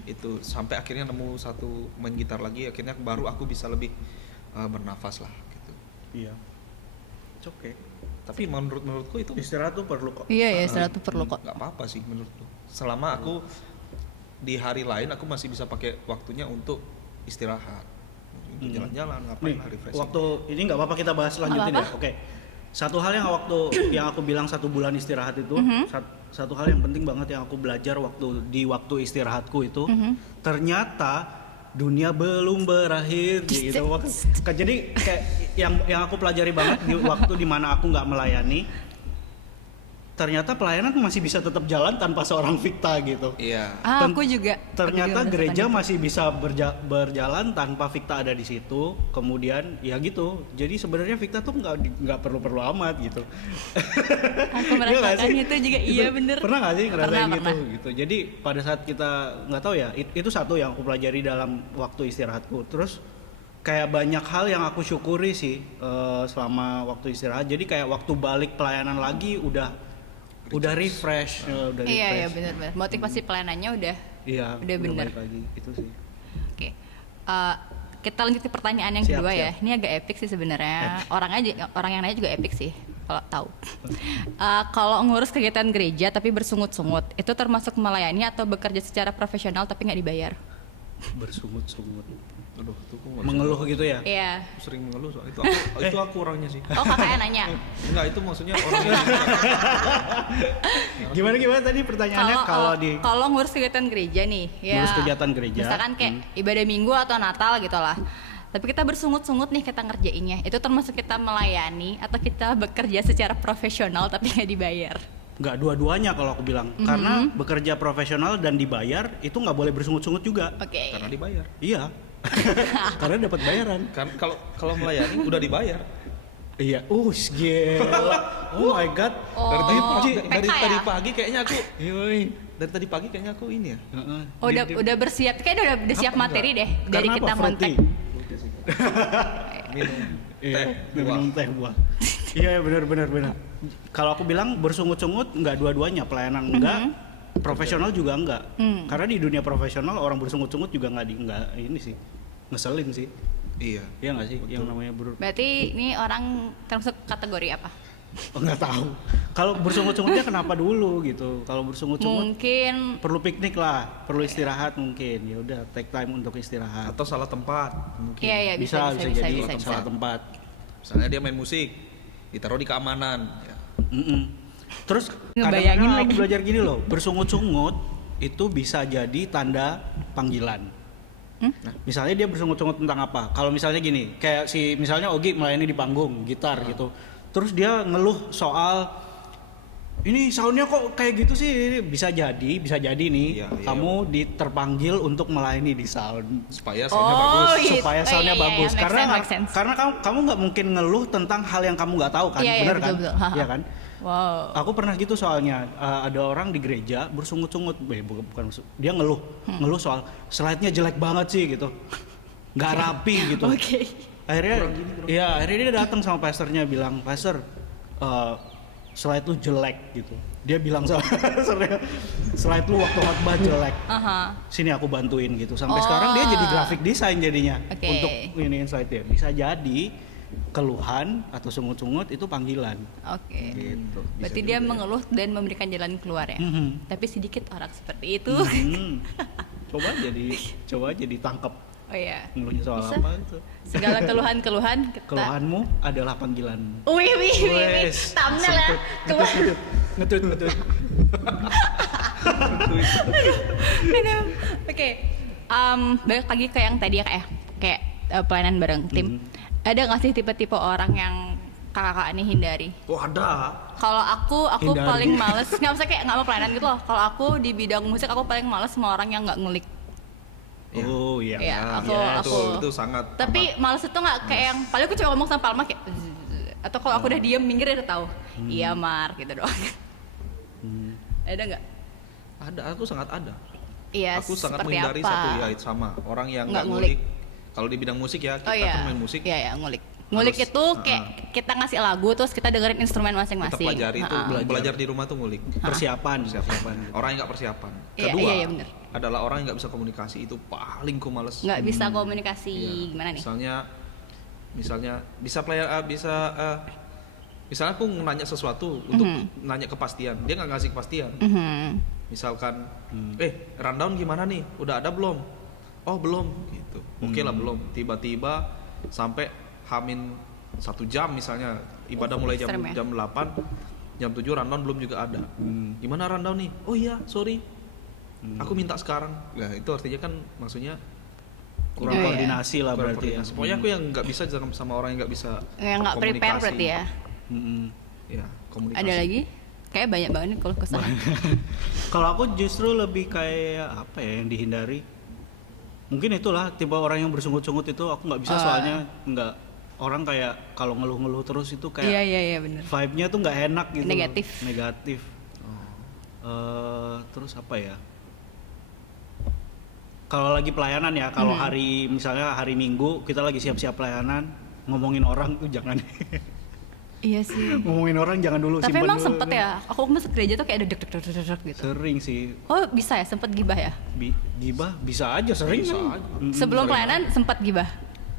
itu, sampai akhirnya nemu satu main gitar lagi, akhirnya baru aku bisa lebih bernafas lah gitu. Iya, it's okay. Tapi menurutku itu istirahat tuh perlu kok. Iya, istirahat tuh perlu kok. Nggak apa-apa sih menurutku, selama aku di hari lain aku masih bisa pakai waktunya untuk istirahat, untuk jalan-jalan, ngapain, refreshing. Waktu ini nggak apa-apa kita bahas lanjutin ya. Oke. Satu hal yang yang aku bilang 1 bulan istirahat itu, satu hal yang penting banget yang aku belajar waktu istirahatku itu, ternyata dunia belum berakhir gitu. Jadi kayak yang aku pelajari banget di waktu dimana aku nggak melayani, ternyata pelayanan masih bisa tetap jalan tanpa seorang Victa gitu. Iya. Aku juga. Ternyata gereja masih bisa berjalan tanpa Victa ada di situ. Kemudian ya gitu. Jadi sebenarnya Victa tuh nggak perlu amat gitu. Aku merasakan itu juga. Iya bener. Pernah nggak sih ngerasain pernah. gitu? Jadi pada saat kita nggak tahu ya, itu satu yang aku pelajari dalam waktu istirahatku. Terus kayak banyak hal yang aku syukuri sih selama waktu istirahat. Jadi kayak waktu balik pelayanan lagi udah refresh. Iya benar. Motivasi pelayanannya Iya, Udah bener. balik lagi itu sih. Oke. Kita lanjut ke pertanyaan yang Siap, kedua ya. siap. Ini agak epic sih sebenarnya. Orang yang nanya juga epic sih kalau tahu. Kalau ngurus kegiatan gereja tapi bersungut-sungut, itu termasuk melayani atau bekerja secara profesional tapi nggak dibayar? Bersungut-sungut. Aduh, tuh kok nggak bisa. Mengeluh gitu ya? Iya. Sering mengeluh soal itu. Itu aku orangnya sih. Oh, kakaknya nanya. Enggak, itu maksudnya orangnya. Gimana tadi pertanyaannya Kalau ngurus kegiatan gereja nih, ya. Ngurus kegiatan gereja. Misalkan kayak ibadah Minggu atau Natal gitu lah. Tapi kita bersungut-sungut nih kita ngerjainnya. Itu termasuk kita melayani atau kita bekerja secara profesional tapi nggak dibayar? nggak dua-duanya kalau aku bilang. Karena bekerja profesional dan dibayar itu nggak boleh bersungut-sungut juga. Oke. Karena dibayar. Iya. Karena dapat bayaran. Kan kalau melayani udah dibayar. Iya. Gila. Oh my god. Dari PK ya? tadi pagi kayaknya aku Yoi. dari tadi pagi kayaknya aku ini ya. Heeh. Oh, udah bersiap, kayaknya udah siap materi deh dari Karena kita apa? Fruity. kontak. Minum Iya, teh minum teh buah. Iya, benar. Kalau aku bilang bersungut-sungut nggak dua-duanya, pelayanan enggak, profesional juga enggak. Karena di dunia profesional orang bersungut-sungut juga nggak ini sih, ngeselin sih. Iya. Iya nggak sih, yang namanya Berarti ini orang termasuk kategori apa? nggak tahu. Kalau bersungut-sungutnya kenapa dulu gitu? Kalau bersungut-sungut Mungkin perlu piknik lah, perlu istirahat mungkin. Ya udah, take time untuk istirahat. Atau salah tempat mungkin. iya Bisa jadi bisa. salah tempat. Misalnya dia main musik, ditaruh di keamanan. Ya. Terus Ngebayangin kadang-kadang aku lagi. belajar gini loh, bersungut-sungut itu bisa jadi tanda panggilan. Nah, misalnya dia bersungut-sungut tentang apa? Kalau misalnya gini, kayak misalnya Ogi melayani di panggung, gitar gitu. Terus dia ngeluh soal ini soundnya kok kayak gitu sih. Bisa jadi nih Iya. kamu terpanggil untuk melayani di sound. Supaya soundnya bagus. gitu. Supaya soundnya Iya, bagus. make Karena sense. karena kamu nggak mungkin ngeluh tentang hal yang kamu nggak tahu kan, Iya, bener betul, kan? betul. Ha, ha. Iya kan? wow. Aku pernah gitu soalnya, ada orang di gereja bersungut-sungut, bukan dia ngeluh soal slide-nya jelek banget sih gitu, nggak rapi gitu. Oke. Akhirnya dia datang sama pastornya bilang, Pastor, slide lu jelek gitu. Dia bilang sama pastornya, slide lu waktu khotbah jelek. Aha. Sini aku bantuin gitu. Sampai Oh. sekarang dia jadi graphic design jadinya Oke. untuk iniin slide-nya. Bisa jadi keluhan atau sungut-sungut itu panggilan. Oke. Gitu. Berarti dia mengeluh dan memberikan jalan keluar ya. Mhm. Tapi sedikit orang seperti itu. Coba jadi tangkap Oh iya. ngeluhnya soal Bisa. apa gitu. Segala keluhan-keluhan kita. Keluhanmu adalah panggilanmu. Wih. Wes, Thumbnail ya. Keluar. Ngetut. Aduh. Oke. Balik lagi ke yang tadi ya kayak pelayanan bareng tim. Ada nggak sih tipe-tipe orang yang kakak ini hindari? Oh ada. Kalau aku Hindari. paling males, nggak usah kayak nggak mau pelayanan gitu loh. Kalau aku di bidang musik aku paling males sama orang yang nggak ngulik. Iya. Oh iya. Iya, Ya, aku. itu sangat. Tapi males itu nggak kayak yang paling aku cuma ngomong sama Palma kayak atau kalau aku udah diem minggir dia udah tahu. Iya Mar gitu doang. Ada nggak? Ada, aku sangat ada. Iya. Aku sangat seperti menghindari apa? satu ya itu sama orang yang Nggak nggak ngulik. Kalau di bidang musik ya kita Oh iya. kan main musik. Iya ngulik. Ngulik Harus, itu kayak kita ngasih lagu terus kita dengerin instrumen Kita masing-masing. pelajari itu Ha-ha. belajar di rumah tuh ngulik. Persiapan. Orang yang nggak persiapan. Iya, Kedua iya, bener. adalah orang yang nggak bisa komunikasi, itu paling ku males. Nggak bisa komunikasi Iya. gimana nih? Misalnya misalnya aku nanya sesuatu untuk nanya kepastian, dia nggak ngasih kepastian. Mhm. Misalkan, rundown gimana nih? Udah ada belum? Oh belum, gitu. Oke lah belum. Tiba-tiba sampai hamin 1 jam misalnya, ibadah mulai jam ekstrem ya. jam 8, jam 7 rundown belum juga ada. Gimana rundown nih? Oh iya, sorry. Aku minta sekarang. Nah itu artinya kan maksudnya Kurang Iya, iya. koordinasi lah kurang berarti ya. koordinasi. Pokoknya aku yang nggak bisa sama orang yang nggak bisa Yang nggak prepare komunikasi. berarti ya. Ya, komunikasi. Ada lagi? Kayak banyak banget nih kalau kesana. Kalau aku justru lebih kayak apa ya yang dihindari. Mungkin itulah tipe orang yang bersungut-sungut itu aku nggak bisa soalnya nggak orang kayak kalau ngeluh-ngeluh terus itu Iya kayak iya benar. vibe-nya tuh nggak enak gitu. Negatif. Negatif. Terus apa ya? Kalau lagi pelayanan ya, kalau misalnya hari Minggu kita lagi siap-siap pelayanan, ngomongin orang tuh jangan. Iya sih. Ngomongin orang jangan dulu. Tapi simpan emang dulu. sempet ya, aku masuk gereja tuh kayak ada deg-deg gitu. Sering sih. Oh bisa ya, sempet gibah ya? Gibah bisa aja sering Bisa kan? aja. Sebelum pelayanan sempet gibah?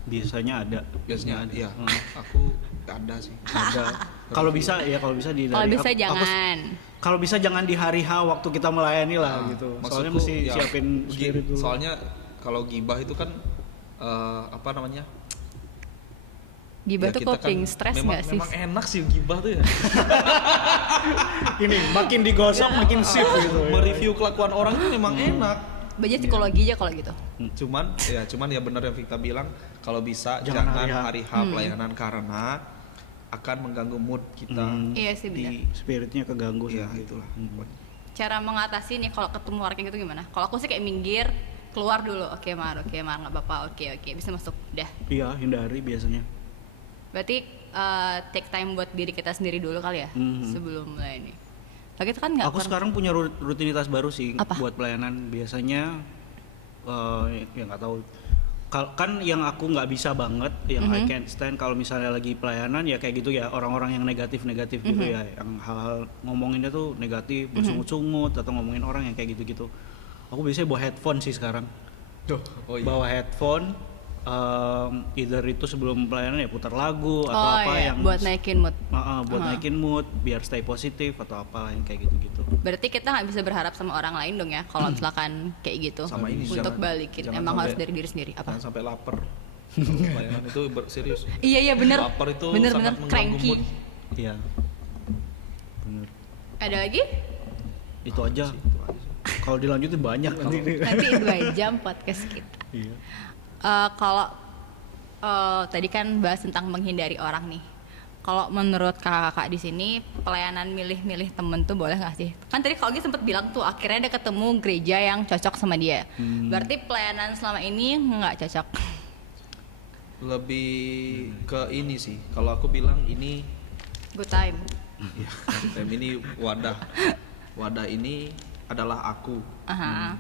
Biasanya ada. Biasanya iya. Aku ada sih. Ada. Kalau bisa di Kalau bisa aku- jangan. Kalau bisa jangan di hari H waktu kita melayani lah gitu. Soalnya Maksudku, mesti ya, siapin spirit dulu. Soalnya kalau gibah itu kan apa namanya? Gibah Ya, tuh kita coping kan stres memang, nggak sih? memang enak sih gibah tuh ya. Ini makin digosok makin sip gitu. Mereview kelakuan orang itu memang enak. Baca psikologi aja kalau gitu. Cuman ya benar yang Victa bilang, kalau bisa Jangan jangan hari H. hari H pelayanan karena akan mengganggu mood kita. Iya sih benar. Di Spiritnya keganggu sih. ya itulah. Cara mengatasi nih kalau ketemu orang kayak gitu gimana? Kalau aku sih kayak minggir, keluar dulu. Oke Mar, nggak apa-apa. Oke, bisa masuk. Udah. Iya, hindari biasanya. Berarti take time buat diri kita sendiri dulu kali ya sebelum mulai ini. Lagi itu kan nggak Aku sekarang punya rutinitas baru sih Apa? buat pelayanan. Biasanya ya nggak tahu. Kan yang aku nggak bisa banget, yang I can't stand kalau misalnya lagi pelayanan ya kayak gitu ya, orang-orang yang negatif gitu ya, yang hal-hal ngomonginnya tuh negatif, bersungut-sungut atau ngomongin orang yang kayak gitu-gitu. Aku biasanya bawa headphone sih sekarang. Oh iya. Bawa headphone, either itu sebelum pelayanan ya putar lagu atau apa iya, yang buat naikin mood. buat naikin mood biar stay positif atau apa yang kayak gitu-gitu. Berarti kita nggak bisa berharap sama orang lain dong ya kalau misalkan kayak gitu. Sama ini, untuk jangan- balikin. jangan Emang harus sampai- dari diri sendiri. Apa? Jangan sampai lapar. Kalau pelayanan itu serius. Iya bener. Lapar itu bener sangat mengganggu cranky. mood. Iya. Bener. Ada lagi? Itu aja. Itu aja sih. Kalau dilanjutin banyak nanti. Nanti 2 jam podcast kita. Iya. Kalau tadi kan bahas tentang menghindari orang nih. Kalau menurut kakak-kakak di sini pelayanan milih-milih temen tuh boleh nggak sih? Kan tadi Kak Ogi sempat bilang tuh akhirnya dia ketemu gereja yang cocok sama dia. Berarti pelayanan selama ini nggak cocok. Lebih ke ini sih. Kalau aku bilang ini Good time. ya, ini wadah. Wadah ini adalah aku. Aha.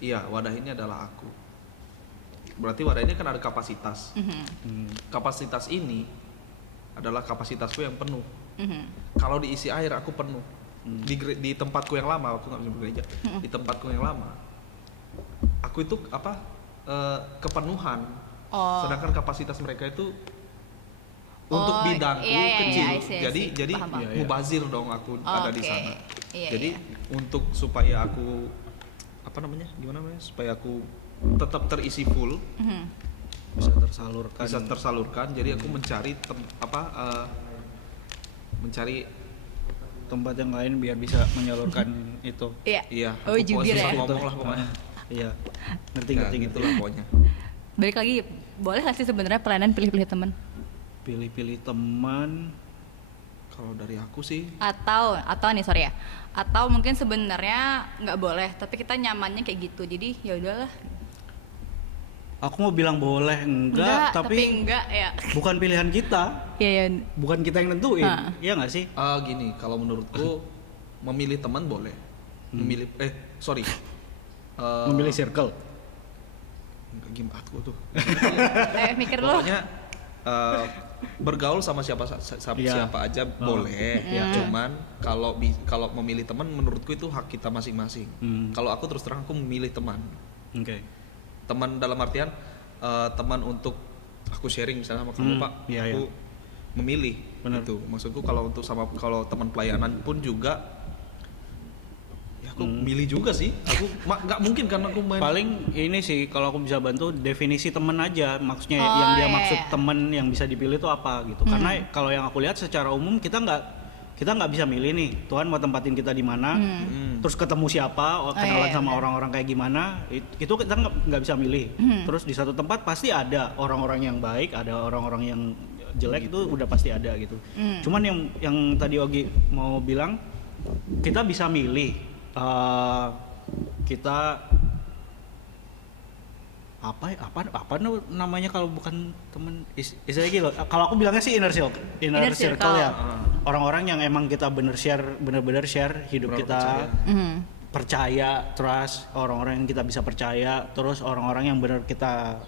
Iya, wadah ini adalah aku. Berarti wadah ini kan ada kapasitas. Kapasitas ini adalah kapasitasku yang penuh. Kalau diisi air aku penuh. Di tempatku yang lama, aku nggak bisa bergereja. Di tempatku yang lama, aku itu kepenuhan. Oh. Sedangkan kapasitas mereka itu untuk Oh, bidangku iya, kecil. I see. Jadi Paham, paham. mubazir dong aku ada di Oke. sana. Iya, Jadi iya. untuk supaya aku gimana namanya? Supaya aku tetap terisi full, Bisa tersalurkan. bisa tersalurkan. Jadi aku mencari mencari tempat yang lain biar bisa menyalurkan itu. Iya. iya. Oh, aku jubir susah ya. ngomong lah pokoknya. Iya. Ngerti Ya, gitu. gitulah pokoknya. Balik lagi, boleh nggak sih sebenarnya pelayanan pilih-pilih teman? Pilih-pilih teman. Kalau dari aku sih Atau nih sorry ya, atau mungkin sebenarnya nggak boleh, tapi kita nyamannya kayak gitu, jadi ya udahlah. Aku mau bilang boleh enggak, tapi enggak ya. bukan pilihan kita. Ya, Bukan kita yang nentuin. Ha. Iya nggak sih? gini, kalau menurutku memilih teman boleh. Memilih Memilih circle. Enggak, gimana aku tuh. mikir dulu. Pokoknya bergaul sama siapa Iya. siapa aja boleh. Iya. Cuman kalau memilih teman menurutku itu hak kita masing-masing. Kalau aku terus terang aku memilih teman. Oke. Teman dalam artian teman untuk aku sharing misalnya sama kamu Pak, iya, aku memilih. Benar. Itu maksudku kalau teman pelayanan pun juga ya aku milih juga sih. Aku nggak mungkin kan aku main. Paling ini sih kalau aku bisa bantu definisi temen aja, maksudnya Oh, yang dia iya, maksud iya. temen yang bisa dipilih itu apa gitu. Karena kalau yang aku lihat secara umum kita nggak bisa milih nih Tuhan mau tempatin kita di mana, terus ketemu siapa, kenalan iya, sama benar. orang-orang kayak gimana, itu kita nggak bisa milih. Terus di satu tempat pasti ada orang-orang yang baik, ada orang-orang yang jelek, itu udah pasti ada gitu. Cuman yang tadi Ogi mau bilang, kita bisa milih kita apa namanya kalau bukan temen istilahnya gitu. Kalau aku bilangnya sih inner circle Inner circle. ya. Orang-orang yang emang kita bener-bener share hidup Bener kita, percaya, trust, orang-orang yang kita bisa percaya, terus orang-orang yang bener kita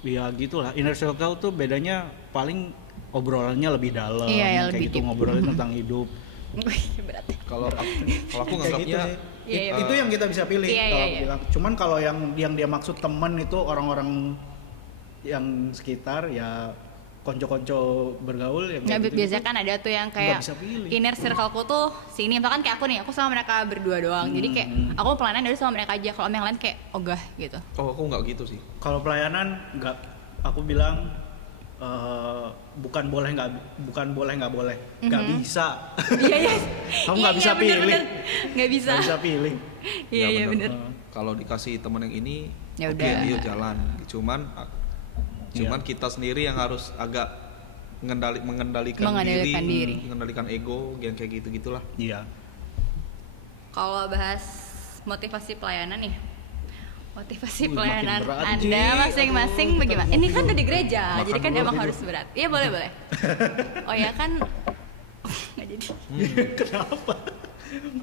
ya gitulah, inner circle tuh bedanya paling obrolannya lebih dalam, Iya, ya, kayak lebih gitu, deep. ngobrolin tentang hidup. Wih, berat ya. Kalau aku Kayak nganggapnya gitu sih. Iya, iya, Itu yang kita bisa pilih Iya, kalau iya, iya. bilang. Cuman kalau yang dia maksud temen itu orang-orang yang sekitar ya konco-konco bergaul yang Nggak, kayak gitu. biasanya kan ada tuh yang kayak Nggak bisa pilih. inner circleku tuh sini, misalkan kayak aku nih, aku sama mereka berdua doang, jadi kayak aku pelayanan dari sama mereka aja, kalau sama yang lain kayak ogah gitu. oh aku nggak gitu sih. Kalau pelayanan nggak, aku bilang bukan boleh nggak boleh, nggak bisa. Iya iya. Kamu Iya, nggak bisa iya, bener, pilih. bener. Nggak bisa. Nggak bisa pilih. Iya Ya, iya bener. bener. Kalau dikasih teman yang ini, Ya oke, udah. dia jalan. Cuman Iya. kita sendiri yang harus agak mengendalikan diri. mengendalikan ego, yang kayak gitu-gitulah. Iya. Kalau bahas motivasi pelayanan nih, motivasi Wih, pelayanan makin berat, Anda Ji. masing-masing Aduh, bagaimana? ntar Ini mau kan tidur. udah di gereja, Makan jadi kan dulu, emang tidur. harus berat. Iya boleh boleh. Oh ya kan, nggak jadi. Kenapa?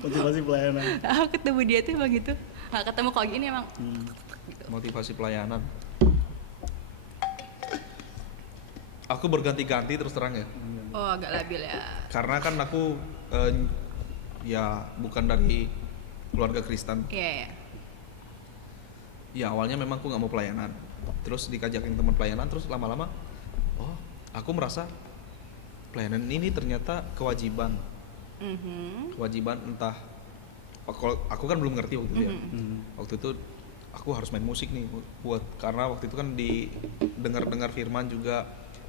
Motivasi pelayanan. Aku ketemu dia tuh emang gitu. Nggak ketemu kalau gini emang. Motivasi pelayanan. Aku berganti-ganti terus terang ya. Oh agak labil ya. Karena kan aku ya bukan dari keluarga Kristen. Iya iya. Ya awalnya memang aku nggak mau pelayanan. Terus dikajakin teman pelayanan, terus lama-lama, oh aku merasa pelayanan ini ternyata kewajiban. Kewajiban entah. Aku kan belum ngerti waktu itu ya. Waktu itu aku harus main musik nih karena waktu itu kan dengar firman juga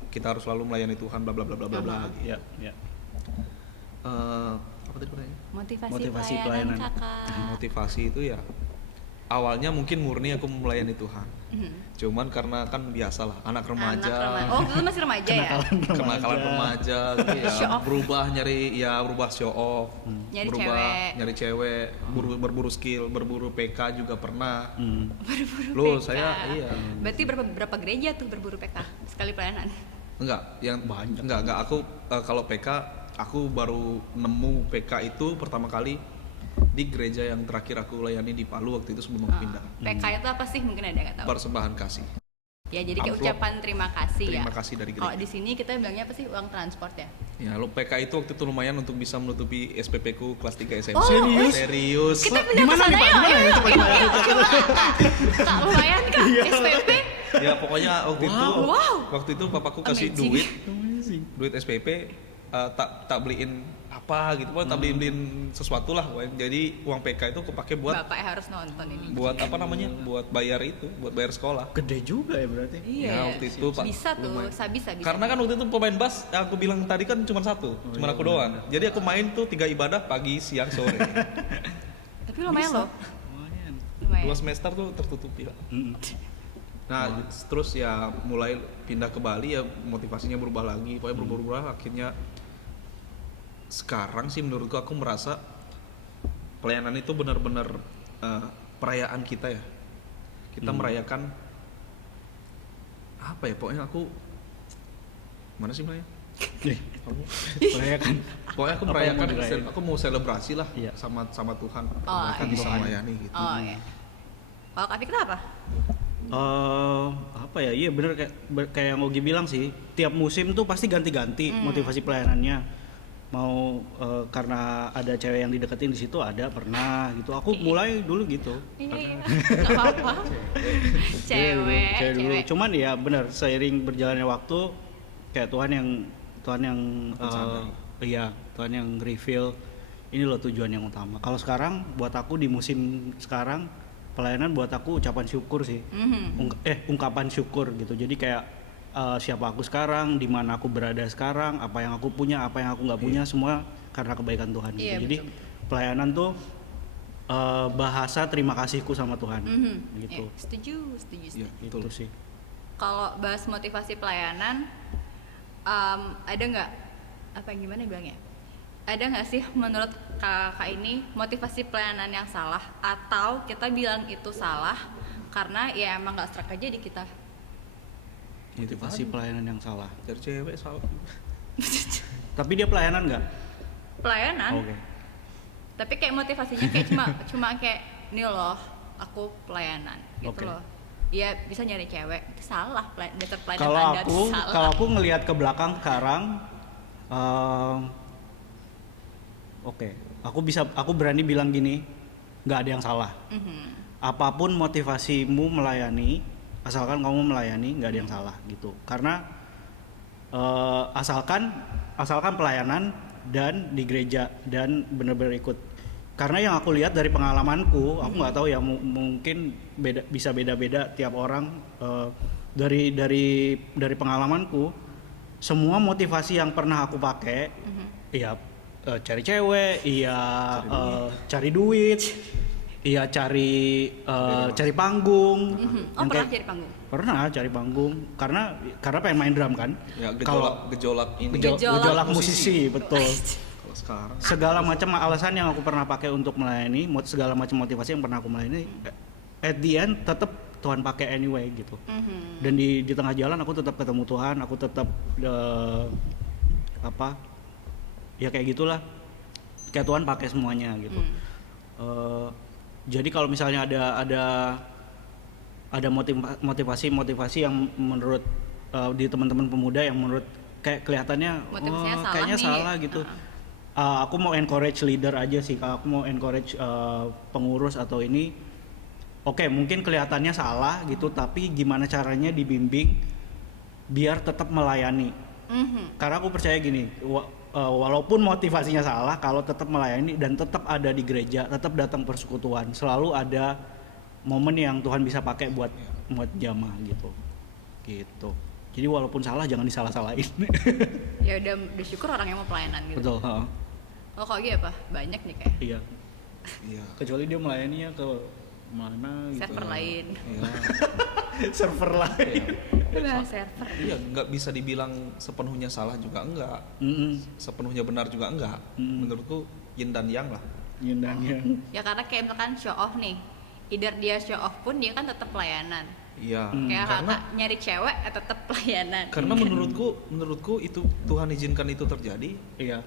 kita harus selalu melayani Tuhan bla bla bla bla bla bla. Iya, iya. Apa tadi pertanyaannya? Motivasi pelayanan pelayanan. kakak. Motivasi itu ya awalnya mungkin murni aku melayani Tuhan. Cuman karena kan biasalah anak remaja. Oh dulu masih remaja ya? Kenakalan remaja gitu ya. Show off. berubah show off. Nyari berubah cewek. nyari cewek, berburu skill, berburu PK juga pernah. Berburu Loh, PK. saya iya. Berarti berapa gereja tuh berburu PK sekali pelayanan? Enggak, yang Banyak. enggak aku kalau PK aku baru nemu PK itu pertama kali di gereja yang terakhir aku layani di Palu waktu itu sebelum aku pindah. PK itu apa sih? Mungkin ada nggak tahu. Persembahan kasih. Ya jadi kayak Amplop. ucapan terima kasih ya. Terima kasih dari Kalau gereja. di sini kita bilangnya apa sih? Uang transport ya. Ya, lo PK itu waktu itu lumayan untuk bisa menutupi SPP ku kelas 3 SMP. Oh, Serius? Serius. Kita pindah ke Gimana sana nih, Pak? yuk. Gimana ya? Coba, Kak lumayan kak SPP. Ya pokoknya Wow. waktu itu papaku kasih Amazing. duit SPP tak beliin apa gitu, tak beliin sesuatu lah. Jadi uang PK itu kepake buat Bapak harus nonton ini. apa namanya? Buat bayar sekolah. Gede juga ya berarti. Iya. Ya, waktu itu, Pak, Bisa tuh, lumayan. bisa. Karena kan waktu itu pemain bass aku bilang tadi kan cuma satu, cuma aku doang. Jadi aku main tuh 3 ibadah pagi, siang, sore. Tapi lumayan loh. Lumayan. Lumayan. 2 semester tuh tertutupi lah. Nah, terus ya mulai pindah ke Bali ya motivasinya berubah lagi, pokoknya berubah akhirnya sekarang sih menurutku aku merasa pelayanan itu benar-benar perayaan kita ya. Kita merayakan apa ya? Pokoknya aku mana sih Maya? Merayakan. Pokoknya aku Apa yang mau merayakan, dirayain? aku mau selebrasi lah Iya. sama Tuhan. Oh, Bahkan iya. bisa melayani gitu. Oh iya. Kalau Kak Fikri apa? Apa ya? Iya bener kayak yang Ogi bilang sih. Tiap musim tuh pasti ganti-ganti motivasi pelayanannya. Mau karena ada cewek yang dideketin di situ ada pernah gitu. Aku mulai dulu gitu. Iya. Gak apa-apa. Cewek. Cewek dulu. Cuman ya bener seiring berjalannya waktu kayak Tuhan yang iya Tuhan yang reveal ini loh tujuan yang utama. Kalau sekarang buat aku di musim sekarang pelayanan buat aku ucapan syukur sih. Ungkapan syukur gitu. Jadi kayak siapa aku sekarang, di mana aku berada sekarang, apa yang aku punya, apa yang aku nggak punya, semua karena kebaikan Tuhan gitu. Iya, Jadi pelayanan tuh bahasa terima kasihku sama Tuhan gitu. Ya, setuju. Iya, Itu betul. sih. Kalau bahas motivasi pelayanan, ada nggak apa yang gimana bilangnya? Ada nggak sih menurut kakak ini motivasi pelayanan yang salah atau kita bilang itu salah karena ya emang nggak serak aja di kita? Motivasi pelayanan yang salah. Dari cewek salah. Tapi dia pelayanan nggak? Pelayanan. Oke. Tapi kayak motivasinya kayak cuma kayak ini loh aku pelayanan gitu Oke. loh. ya bisa nyari cewek itu salah, dasar pelayanan Kalau Anda itu salah. kalau aku ngelihat ke belakang sekarang, oke, aku berani bilang gini, nggak ada yang salah. Apapun motivasimu melayani, asalkan kamu melayani, nggak ada yang salah gitu. Karena asalkan pelayanan dan di gereja dan benar-benar ikut. Karena yang aku lihat dari pengalamanku, aku nggak tahu ya, mungkin bisa beda-beda tiap orang. Dari pengalamanku, semua motivasi yang pernah aku pakai, ya cari cewek, iya cari duit, iya cari panggung. Oh, pernah cari panggung? Pernah cari panggung karena pengen main drum kan. Ya, Kalau gejolak ini. gejolak musisi, betul. Kalau sekarang Segala macam alasan yang aku pernah pakai untuk melayani, segala macam motivasi yang pernah aku melayani, at the end tetap Tuhan pakai anyway gitu. Dan di tengah jalan aku tetap ketemu Tuhan, aku tetap ya kayak gitulah, kayak Tuhan pakai semuanya gitu. Jadi kalau misalnya ada motivasi yang menurut di teman-teman pemuda yang menurut kayak kelihatannya kayaknya salah gitu. Aku mau encourage leader aja sih, aku mau encourage pengurus atau ini. Oke, mungkin kelihatannya salah gitu, tapi gimana caranya dibimbing biar tetap melayani. Karena aku percaya gini, walaupun motivasinya salah, kalau tetap melayani dan tetap ada di gereja, tetap datang persekutuan, selalu ada momen yang Tuhan bisa pakai buat jamaah gitu. Jadi walaupun salah jangan disalah-salahin. Ya udah syukur orang yang mau pelayanan gitu. Betul. Oh kok gitu apa? Banyak nih kayak. Iya. iya. Kecuali dia melayaninya ke mana gitu. Server lain. Iya. Server lain. Nah, server. Iya, nggak bisa dibilang sepenuhnya salah juga enggak. Sepenuhnya benar juga enggak. Menurutku yin dan yang lah. Yin dan yang. Ya karena kayak misalkan show off nih. Either dia show off pun dia kan tetap pelayanan. Iya. Kayak Karena kakak nyari cewek tetap pelayanan. karena menurutku itu Tuhan izinkan itu terjadi. Iya.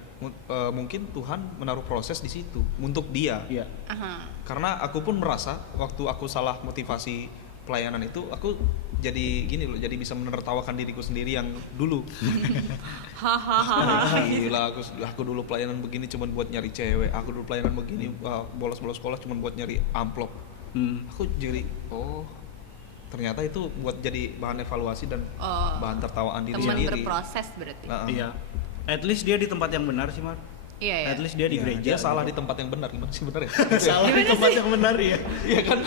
Mungkin Tuhan menaruh proses di situ untuk dia. Iya. Aha. Karena aku pun merasa waktu aku salah motivasi pelayanan itu, aku jadi gini loh, jadi bisa menertawakan diriku sendiri yang dulu. Hahaha. Gila, aku dulu pelayanan begini cuma buat nyari cewek. Aku dulu pelayanan begini bolos-bolos sekolah cuma buat nyari amplop. Aku jadi ternyata itu buat jadi bahan evaluasi dan bahan tertawaan diri Teman sendiri. berproses berarti. Iya. At least dia di tempat yang benar sih, Mar. Iya ya. At least dia di Iya, gereja. dia salah di tempat yang benar, gimana sih benar ya? Salah di tempat yang benar ya. Iya kan?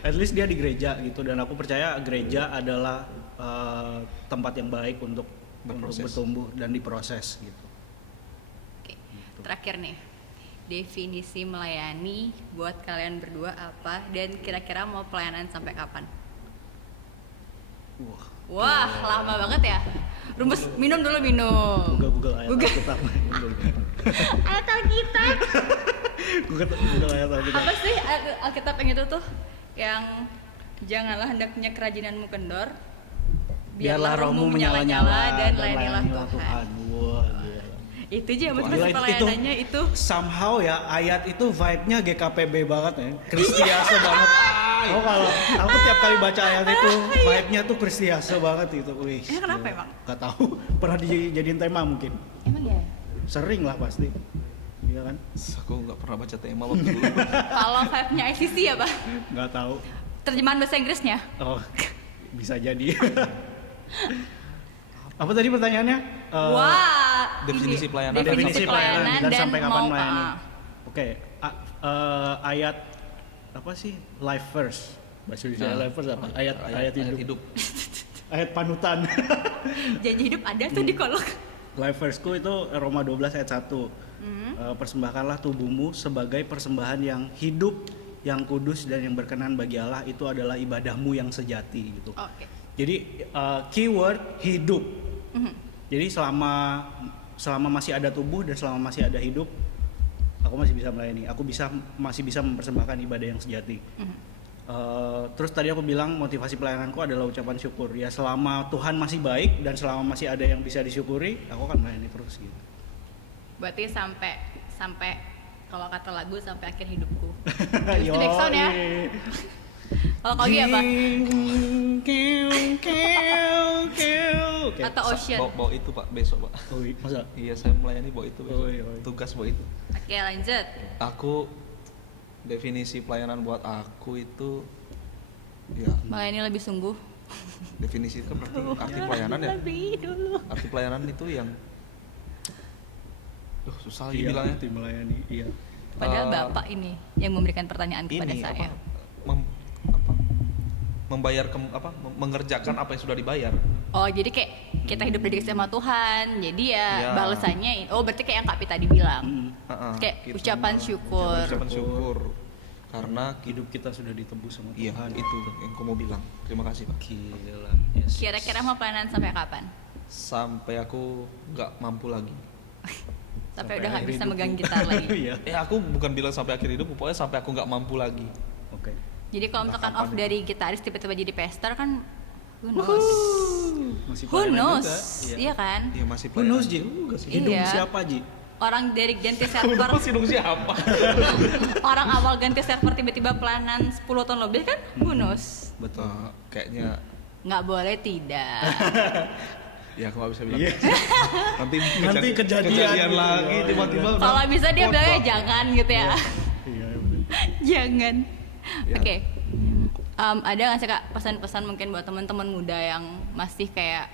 At least dia di gereja gitu, dan aku percaya gereja adalah tempat yang baik untuk bertumbuh dan diproses gitu. Oke. Terakhir nih. Definisi melayani buat kalian berdua apa dan kira-kira mau pelayanan sampai kapan? Wah, lama banget ya. Rumus, minum dulu, minum. Google ayat Alkitab. Ayat Alkitab. Google ayat Alkitab. Apa sih Alkitab yang itu tuh? Yang janganlah hendaknya kerajinanmu kendor, biarlah rohmu menyala-nyala dan layanilah Tuhan. Wah, gila. Itu aja motivasi Gila, pelayanannya itu. Somehow ya ayat itu vibe-nya GKPB banget ya. Kristiase banget. Oh, kalau aku tiap kali baca ayat itu vibe-nya tuh Kristiase banget gitu. Wih. Kenapa emang? Gak tahu. Pernah dijadiin tema mungkin. Emang ya? Sering lah pasti. Iya kan? Aku nggak pernah baca tema waktu dulu. Kalau vibe-nya ICC ya, Pak? Nggak tahu. Terjemahan bahasa Inggrisnya? Oh, bisa jadi. Apa tadi pertanyaannya? Wah, Definisi ini. pelayanan. Definisi pelayanan dan sampai kapan mau, melayani. Oke, ayat apa sih? Life first. Bahasa Indonesia life first apa? Ayat hidup. Ayat panutan. Janji hidup ada tuh di kolok. Life firstku itu Roma 12 ayat 1. Persembahkanlah tubuhmu sebagai persembahan yang hidup, yang kudus dan yang berkenan bagi Allah, itu adalah ibadahmu yang sejati gitu. Oke. Jadi keyword hidup. Jadi selama masih ada tubuh dan selama masih ada hidup, aku masih bisa melayani. Aku masih bisa mempersembahkan ibadah yang sejati. Terus tadi aku bilang motivasi pelayananku adalah ucapan syukur. Ya selama Tuhan masih baik dan selama masih ada yang bisa disyukuri, aku akan melayani terus gitu. Berarti sampai kalau kata lagu sampai akhir hidupku. Yo, Itu backsound ya. Kalau Kogi apa? Kayak Atau Ocean? Bawa itu Pak besok Pak. Oh, masa? Iya saya melayani bawa itu besok. Oi, oi. Tugas bawa itu. Oke, lanjut. Aku definisi pelayanan buat aku itu ya Melayani lebih sungguh. definisi kan berarti arti pelayanan ya. Lebih dulu. Arti pelayanan itu yang susah lagi Iya, bilangnya. tim melayani. Iya. Padahal Bapak ini yang memberikan pertanyaan kepada Ini saya. membayar mengerjakan apa yang sudah dibayar. Oh, jadi kayak kita hidup dedikasi sama Tuhan. Jadi ya Iya. balasannya berarti kayak yang Kak Pita dibilang. Kayak Gitu. ucapan syukur. Ucapan syukur karena Hidup kita sudah ditebus sama iya Tuhan. itu yang aku mau bilang. Terima kasih Pak. Gila. Yes. Kira-kira mau pelayanan sampai kapan? Sampai aku nggak mampu lagi. Sampai udah nggak akhir bisa hidupku. megang gitar lagi. Iya. Aku bukan bilang sampai akhir hidup, pokoknya sampai aku nggak mampu lagi. Oke. Jadi kalau Entah misalkan kapan off itu. dari gitaris tiba-tiba jadi pester kan who knows? Masih Who pelayanan knows? juga. Iya kan? Iya masih Who knows, Ji? Hidup Iya. siapa, Ji? Orang dari ganti Server server, dong siapa? orang awal ganti server tiba-tiba pelayanan 10 tahun lebih kan who knows? Betul. Kayaknya Nggak boleh tidak. ya aku nggak bisa bilang. Iya. Nanti kejadian. lagi Iya, tiba-tiba. iya. udah Kalau bisa dia foto. bilangnya jangan gitu ya. Iya, betul. Jangan. Ya. Oke. Ada nggak sih Kak pesan-pesan mungkin buat teman-teman muda yang masih kayak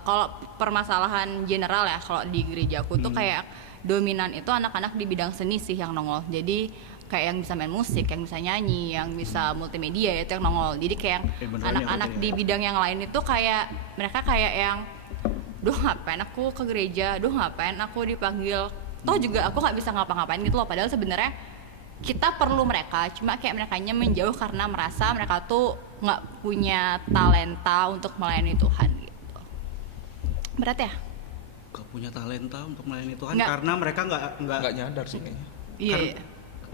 kalau permasalahan general ya kalau di gerejaku tuh kayak dominan itu anak-anak di bidang seni sih yang nongol. Jadi kayak yang bisa main musik, yang bisa nyanyi, yang bisa multimedia itu yang nongol. Jadi kayak beneran anak-anak ya, di bidang yang lain itu kayak mereka kayak yang duh ngapain aku ke gereja, duh ngapain aku dipanggil, toh juga aku nggak bisa ngapa-ngapain gitu loh. Padahal sebenarnya kita perlu mereka, cuma kayak merekanya menjauh karena merasa mereka tuh nggak punya talenta untuk melayani Tuhan gitu. Berat ya? Gak punya talenta untuk melayani Tuhan Nggak. karena mereka nggak nggak nyadar sih kayaknya. Iya. Karena- iya.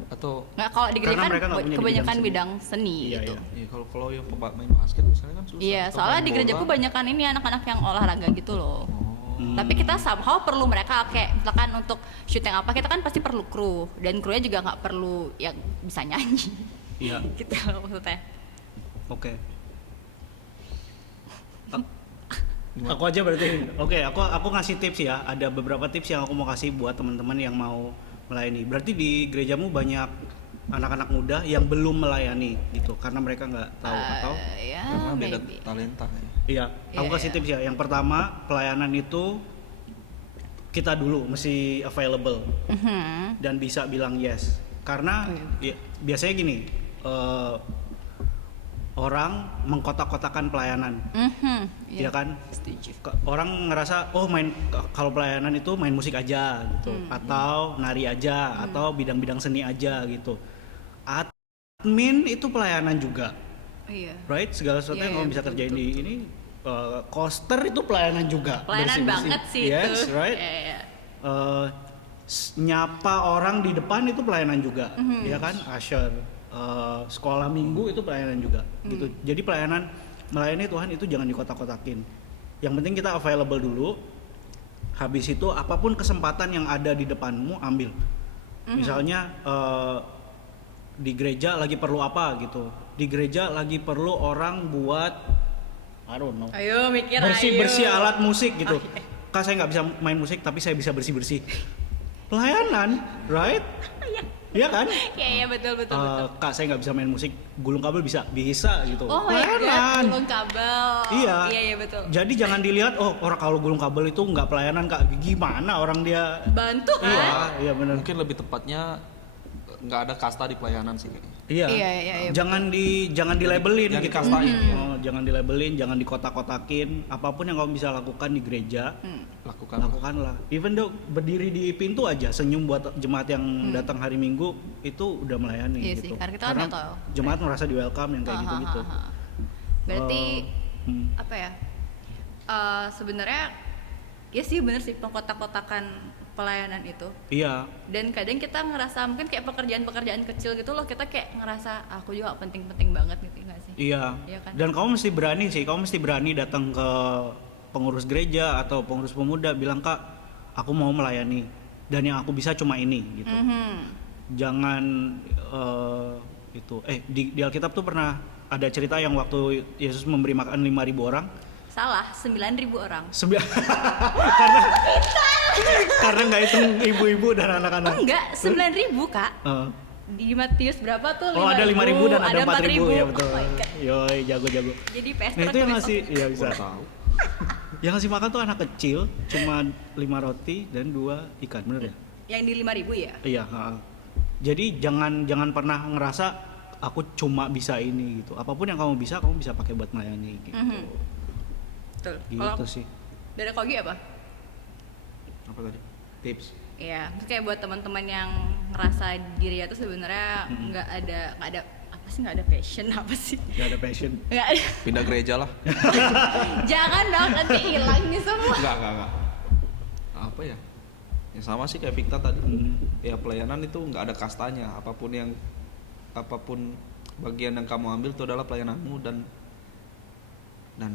Atau Nggak, kalau di gereja Karena kan mereka nggak punya di kebanyakan bidang bidang seni Iya, gitu. iya. ya kalau yang main basket misalnya kan susah. Iya, Atau soalnya main di gerejaku bola. banyakan ini anak-anak yang olahraga gitu loh. Hmm. Tapi kita somehow perlu mereka kayak misalkan untuk syuting apa kita kan pasti perlu kru dan krunya juga nggak perlu yang bisa nyanyi Iya. gitu loh maksudnya. Oke. Gimana? Aku aja berarti. Oke, aku ngasih tips ya. Ada beberapa tips yang aku mau kasih buat teman-teman yang mau melayani. Berarti di gerejamu banyak anak-anak muda yang belum melayani gitu karena mereka nggak tahu atau Ya, Karena beda maybe. talenta ya. iya. Aku Iya, kasih iya. tips ya. Yang pertama, pelayanan itu kita dulu mesti available Mhm. dan bisa bilang yes. Karena ya, biasanya gini, orang mengkotak-kotakan pelayanan, Mhm. ya kan? Setuju. Orang ngerasa oh kalau pelayanan itu main musik aja gitu atau nari aja atau bidang-bidang seni aja gitu. Admin itu pelayanan juga, Iya. right? Segala sesuatu Iya, yang iya, kamu bisa betul, kerjain betul, di betul. ini coaster itu pelayanan juga. Pelayanan Bersih-bersih. banget sih Yes, itu. right? Iya, iya. Nyapa orang di depan itu pelayanan juga, ya kan? Usher, sekolah minggu itu pelayanan juga, gitu. Jadi melayani Tuhan itu jangan dikotak-kotakin. Yang penting kita available dulu. Habis itu apapun kesempatan yang ada di depanmu ambil. Misalnya di gereja lagi perlu apa gitu. Di gereja lagi perlu orang buat I don't know. Ayo mikir Bersih-bersih ayo. alat musik gitu. Kak saya nggak bisa main musik tapi saya bisa bersih-bersih. Pelayanan, right? Iya kan? Iya, iya betul betul betul. Kak saya nggak bisa main musik, gulung kabel bisa gitu. Oh my god, gulung kabel. Iya. Iya, iya betul. Jadi jangan dilihat orang kalau gulung kabel itu nggak pelayanan Kak. Gimana orang dia? Bantu kan? Iya, iya benar. Mungkin lebih tepatnya nggak ada kasta di pelayanan sih kayaknya. Iya. Iya, Jangan dilabelin Jangan gitu. dikastain, ya. Jangan dilabelin, jangan dikotak-kotakin. Apapun yang kamu bisa lakukan di gereja, lakukanlah. Even though berdiri di pintu aja senyum buat jemaat yang datang hari Minggu itu udah melayani Iya gitu. sih, karena kita kan nggak tahu. jemaat merasa di welcome yang kayak Ha, ha, gitu-gitu. ha, ha. Berarti Hmm. apa ya? Sebenarnya ya sih bener sih pengkotak-kotakan pelayanan itu. Iya. Dan kadang kita ngerasa mungkin kayak pekerjaan-pekerjaan kecil gitu loh kita kayak ngerasa aku juga penting-penting banget gitu nggak sih? Iya. Iya kan? Dan kamu mesti berani sih. Kamu mesti berani datang ke pengurus gereja atau pengurus pemuda bilang, "Kak, aku mau melayani dan yang aku bisa cuma ini." gitu. Mhm. Jangan Itu di Alkitab tuh pernah ada cerita yang waktu Yesus memberi makan 5.000 orang. Salah, 9.000 orang. karena karena nggak hitung ibu-ibu dan anak-anak. Oh enggak, 9.000 Kak. Di Matius berapa tuh? 5.000. Ada 5.000 dan ada 4.000 ya betul. Oh my God. Yoi, jago. Jadi PS Nah itu yang ngasih, iya bisa. Baru tahu. Yang ngasih makan tuh anak kecil, cuma 5 roti dan 2 ikan, bener ya? Yang di 5.000 ya? Iya. Jadi jangan pernah ngerasa aku cuma bisa ini gitu. Apapun yang kamu bisa pakai buat melayani gitu. Betul. Gitu Kalau sih. dari Kogi apa? Apa tadi? Tips. Iya, terus kayak buat teman-teman yang ngerasa dirinya tuh sebenarnya nggak ada apa sih, nggak ada passion apa sih? Gak ada passion. Nggak ada. Pindah gereja lah. Jangan dong, nanti hilang nih semua. Enggak. Apa ya? Yang sama sih kayak Victa tadi. Ya pelayanan itu nggak ada kastanya. Apapun bagian yang kamu ambil itu adalah pelayananmu dan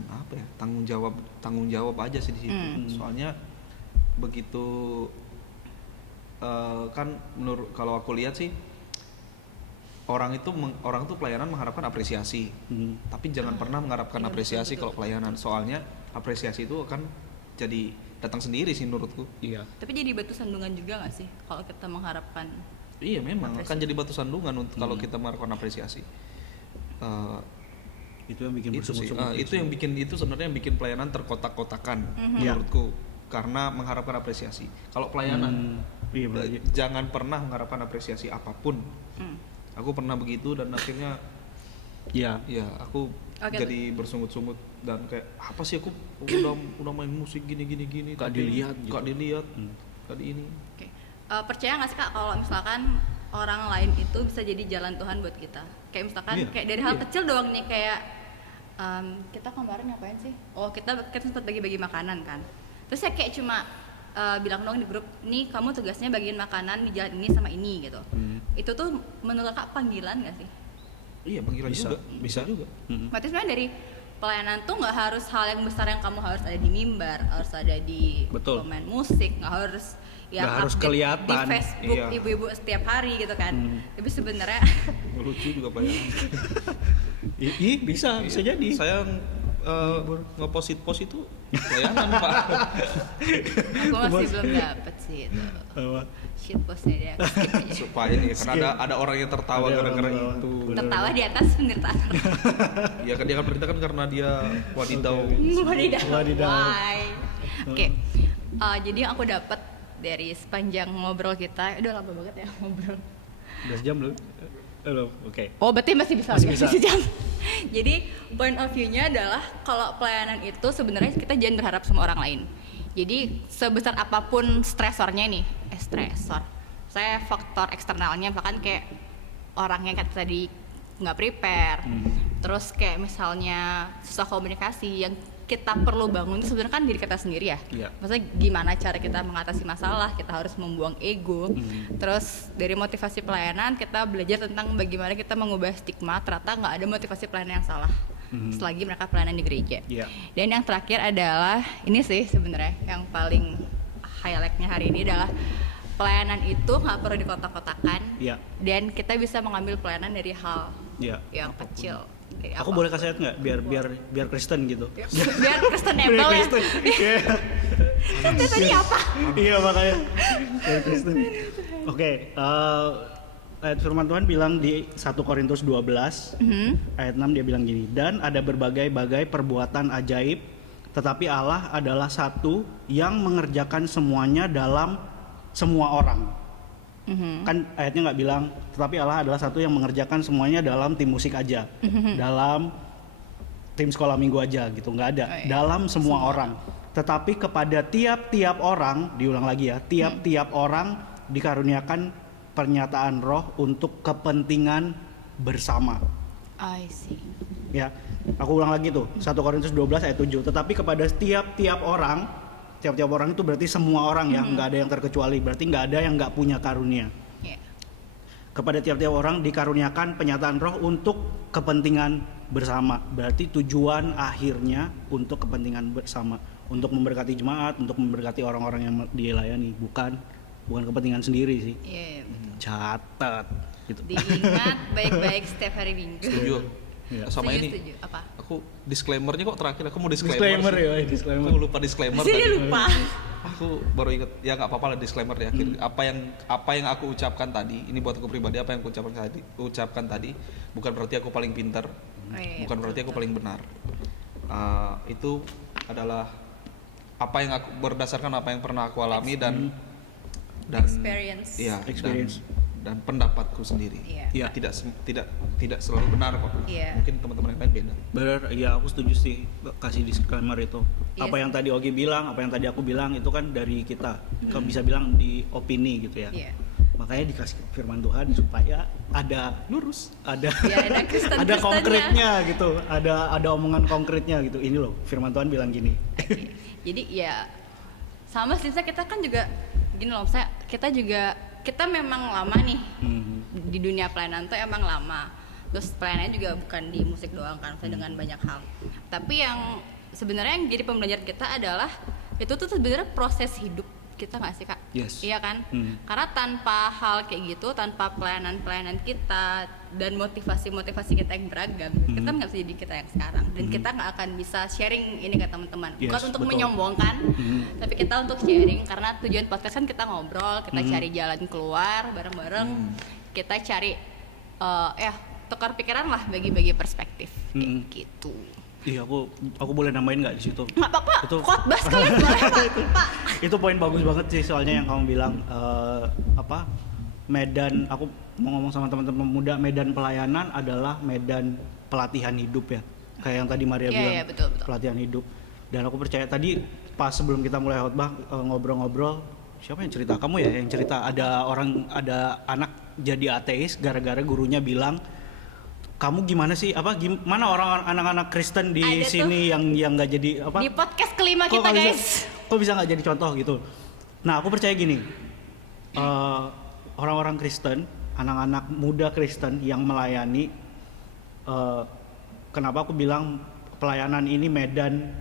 apa ya? Tanggung jawab aja sih di situ. Soalnya begitu kan menurut kalau aku lihat sih orang tuh pelayanan mengharapkan apresiasi. Tapi jangan pernah mengharapkan Iya, apresiasi betul. kalau pelayanan. Soalnya apresiasi itu akan jadi datang sendiri sih menurutku. Iya. Tapi jadi batu sandungan juga nggak sih kalau kita mengharapkan? Iya memang akan jadi batu sandungan untuk kalau kita melakukan apresiasi. Itu yang bikin Itu sih, bersungut-sungut. itu sebenarnya yang bikin pelayanan terkotak-kotakan menurutku karena mengharapkan apresiasi. Kalau pelayanan Iya, berarti. jangan pernah mengharapkan apresiasi apapun. Aku pernah begitu dan akhirnya Iya. ya aku Oke. jadi bersungut-sungut dan kayak apa sih aku udah main musik gini Gak tapi dilihat gitu. gak dilihat gak di ini. Oke. Percaya nggak sih Kak kalau misalkan orang lain itu bisa jadi jalan Tuhan buat kita? Kayak misalkan Iya. kayak dari hal kecil doang nih, kayak kita kemarin ngapain sih? Oh kita sempat bagi-bagi makanan kan. Terus saya kayak cuma bilang dong di grup, nih kamu tugasnya bagiin makanan di jalan ini sama ini gitu. Itu tuh menurut Kak panggilan nggak sih? Iya panggilan Bisa juga. Berarti sebenarnya dari pelayanan tuh nggak harus hal yang besar yang kamu harus ada di mimbar, harus ada di Betul. pemain musik, nggak harus yang Nggak harus update kelihatan. di Facebook Iya. ibu-ibu setiap hari gitu kan. Tapi sebenarnya Lucu juga pelayanan. bisa jadi. Saya ngepost itu pelayanan Pak. aku masih belum dapet sih itu Apa? shit postnya dia, aku skip aja. Supaya ini karena ada orang yang tertawa Ada gara-gara orang tertawa. itu. Bener. Tertawa di atas penderitaan. Ya kan dia kan beritakan karena dia wadidaw. Wadidaw. Wadidaw. Why? Oke. Jadi yang aku dapat dari sepanjang ngobrol kita, udah lama banget ya ngobrol. Udah sejam belum? Belum. Oke. Oh, berarti masih bisa. Masih bisa. Sejam. Jadi point of view-nya adalah kalau pelayanan itu sebenarnya kita jangan berharap sama orang lain. Jadi sebesar apapun stresornya nih, stresor. Saya faktor eksternalnya bahkan kayak orang yang kata tadi nggak prepare. Terus kayak misalnya susah komunikasi, yang kita perlu bangun itu sebenarnya kan diri kita sendiri ya. Iya. Maksudnya gimana cara kita mengatasi masalah, kita harus membuang ego. Terus dari motivasi pelayanan kita belajar tentang bagaimana kita mengubah stigma, ternyata nggak ada motivasi pelayanan yang salah selagi mereka pelayanan di gereja. Iya. Dan yang terakhir adalah ini sih sebenarnya yang paling highlightnya hari ini adalah pelayanan itu nggak perlu dikotak-kotakan. Iya. Dan kita bisa mengambil pelayanan dari hal Iya. yang kecil. Dari Aku apa. boleh kasih lihat nggak biar Kristen gitu. Biar Kristenable ya. Kristen. Iya. Itu tadi apa? Iya makanya biar Kristen. Oke, ayat firman Tuhan bilang di 1 Korintus 12 ayat 6 dia bilang gini, dan ada berbagai-bagai perbuatan ajaib, tetapi Allah adalah satu yang mengerjakan semuanya dalam semua orang. Kan ayatnya nggak bilang, tetapi Allah adalah satu yang mengerjakan semuanya dalam tim musik aja, dalam tim sekolah minggu aja gitu, nggak ada. Oh, iya. Dalam semua orang. Tetapi kepada tiap-tiap orang, diulang lagi ya, tiap-tiap orang dikaruniakan pernyataan roh untuk kepentingan bersama. I see. Ya, aku ulang lagi tuh, 1 Korintus 12 ayat 7. Tetapi kepada tiap-tiap orang itu berarti semua orang ya, nggak ada yang terkecuali, berarti nggak ada yang nggak punya karunia. Yeah. Kepada tiap-tiap orang dikaruniakan penyataan roh untuk kepentingan bersama, berarti tujuan akhirnya untuk kepentingan bersama, untuk memberkati jemaat, untuk memberkati orang-orang yang dilayani, bukan kepentingan sendiri sih. Yeah. Catat. gitu. Diingat baik-baik setiap hari Minggu. Setuju. Iya. Sama ini Setuju. Apa? aku disclaimernya kok terakhir, aku mau disclaimer Disclaimer sih. ya, disclaimer. Aku lupa disclaimer Sih dia tadi. lupa. Aku baru inget, ya nggak apa-apa lah disclaimer di akhir. Apa yang aku ucapkan tadi, ini buat aku pribadi, apa yang aku ucapkan tadi bukan berarti aku paling pintar, Oh, iya, bukan berarti aku betul. paling benar. Itu adalah apa yang aku berdasarkan apa yang pernah aku alami dan Experience. iya, Experience. dan pendapatku sendiri. Iya. Iya. Tidak selalu benar kok. Iya. Mungkin teman-teman yang lain beda. Bener, ya aku setuju sih kasih disclaimer itu. Iya Apa sih. yang tadi Ogi bilang, apa yang tadi aku bilang itu kan dari kita. Kita bisa bilang di opini gitu ya. Iya. Makanya dikasih firman Tuhan supaya ada lurus, ada Ya, ada Kristen-Kristennya. ada konkretnya gitu, ada omongan konkretnya gitu. Ini loh, firman Tuhan bilang gini. Jadi ya sama sih kita kan juga gini loh, kita memang lama nih di dunia pelayanan tuh emang lama. Terus pelayanannya juga bukan di musik doang kan, dengan banyak hal. Tapi yang sebenarnya yang jadi pembelajaran kita adalah itu tuh sebenarnya proses hidup kita nggak sih Kak? Yes. Iya kan? Karena tanpa hal kayak gitu, tanpa pelayanan kita dan motivasi kita yang beragam, kita nggak bisa jadi kita yang sekarang. Dan kita nggak akan bisa sharing ini ke teman-teman. Bukan Yes, untuk betul. menyombongkan, tapi kita untuk sharing. Karena tujuan podcast kan kita ngobrol, kita cari jalan keluar bareng-bareng. Kita cari tukar pikiran lah, bagi-bagi perspektif kayak gitu. Iya, aku boleh nambahin nggak di situ? Nggak apa-apa, Itu- khotbah sekalian boleh Pak. Itu poin bagus banget sih, soalnya yang kamu bilang medan, aku mau ngomong sama teman-teman muda, medan pelayanan adalah medan pelatihan hidup ya, kayak yang tadi Maria Iya, bilang, iya, betul. pelatihan hidup. Dan aku percaya tadi pas sebelum kita mulai khotbah ngobrol-ngobrol, siapa yang cerita? Kamu ya yang cerita, ada anak jadi ateis gara-gara gurunya bilang, kamu gimana sih, gimana orang anak-anak Kristen di Ada sini yang nggak jadi apa? Di podcast kelima Kok kita nggak guys. kok bisa nggak jadi contoh gitu? Nah, aku percaya gini, orang-orang Kristen, anak-anak muda Kristen yang melayani, kenapa aku bilang pelayanan ini medan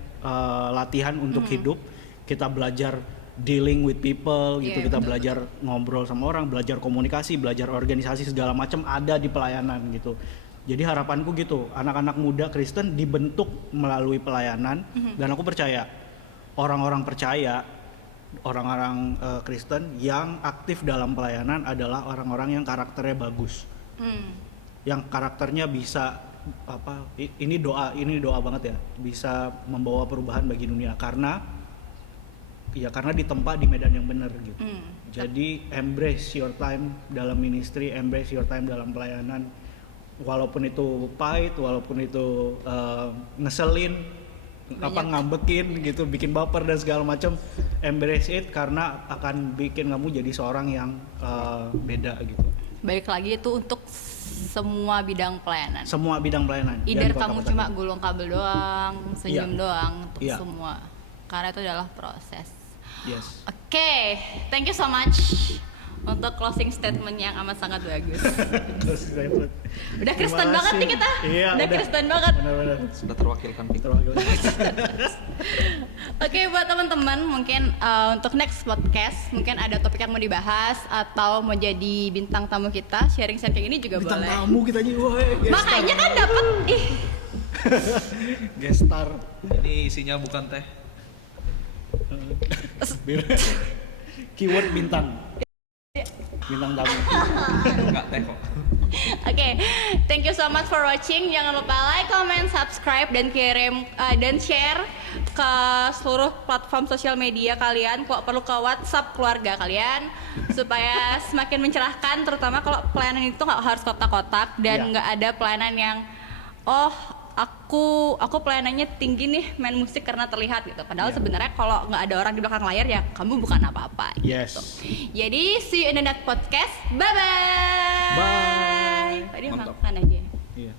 latihan untuk hidup. Kita belajar dealing with people gitu, Iya, kita betul, belajar ngobrol sama orang, belajar komunikasi, belajar organisasi segala macam ada di pelayanan gitu. Jadi harapanku gitu, anak-anak muda Kristen dibentuk melalui pelayanan, dan aku percaya orang-orang Kristen yang aktif dalam pelayanan adalah orang-orang yang karakternya bagus, yang karakternya bisa ini doa banget ya, bisa membawa perubahan bagi dunia karena ditempa di medan yang benar gitu. Jadi embrace your time dalam ministry, embrace your time dalam pelayanan. Walaupun itu pahit, walaupun itu ngeselin, ngambekin gitu, bikin baper dan segala macam, embrace it karena akan bikin kamu jadi seorang yang beda gitu. Balik lagi itu untuk semua bidang pelayanan. Semua bidang pelayanan. Either Jangan kamu kotak-kotakin. cuma gulung kabel doang, senyum Iya. doang, untuk Iya. semua. Karena itu adalah proses. Yes. Oke, thank you so much untuk closing statement yang amat sangat bagus. Udah Kristen Terima banget nih kasih. kita. Iya, udah Kristen banget. Benar-benar. Sudah terwakilkan Pik. Oke, buat teman-teman mungkin untuk next podcast mungkin ada topik yang mau dibahas atau mau jadi bintang tamu kita, sharing kayak ini juga Bintang boleh. tamu kita nih, woi. Makanya kan dapat Gestar. Ini isinya bukan teh. Keyword bintang. Bintang tamu. Enggak teh kok. Oke, thank you so much for watching. Jangan lupa like, comment, subscribe, dan kirim dan share ke seluruh platform sosial media kalian. Kalau perlu ke WhatsApp keluarga kalian supaya semakin mencerahkan. Terutama kalau pelayanan itu nggak harus kotak-kotak dan Iya. nggak ada pelayanan yang aku pelayanannya tinggi nih main musik karena terlihat gitu. Padahal Iya. sebenarnya kalau nggak ada orang di belakang layar ya kamu bukan apa-apa. Yes. Jadi see you in the next podcast. Bye bye. Bye. Tadi Mantap. makan aja. Iya.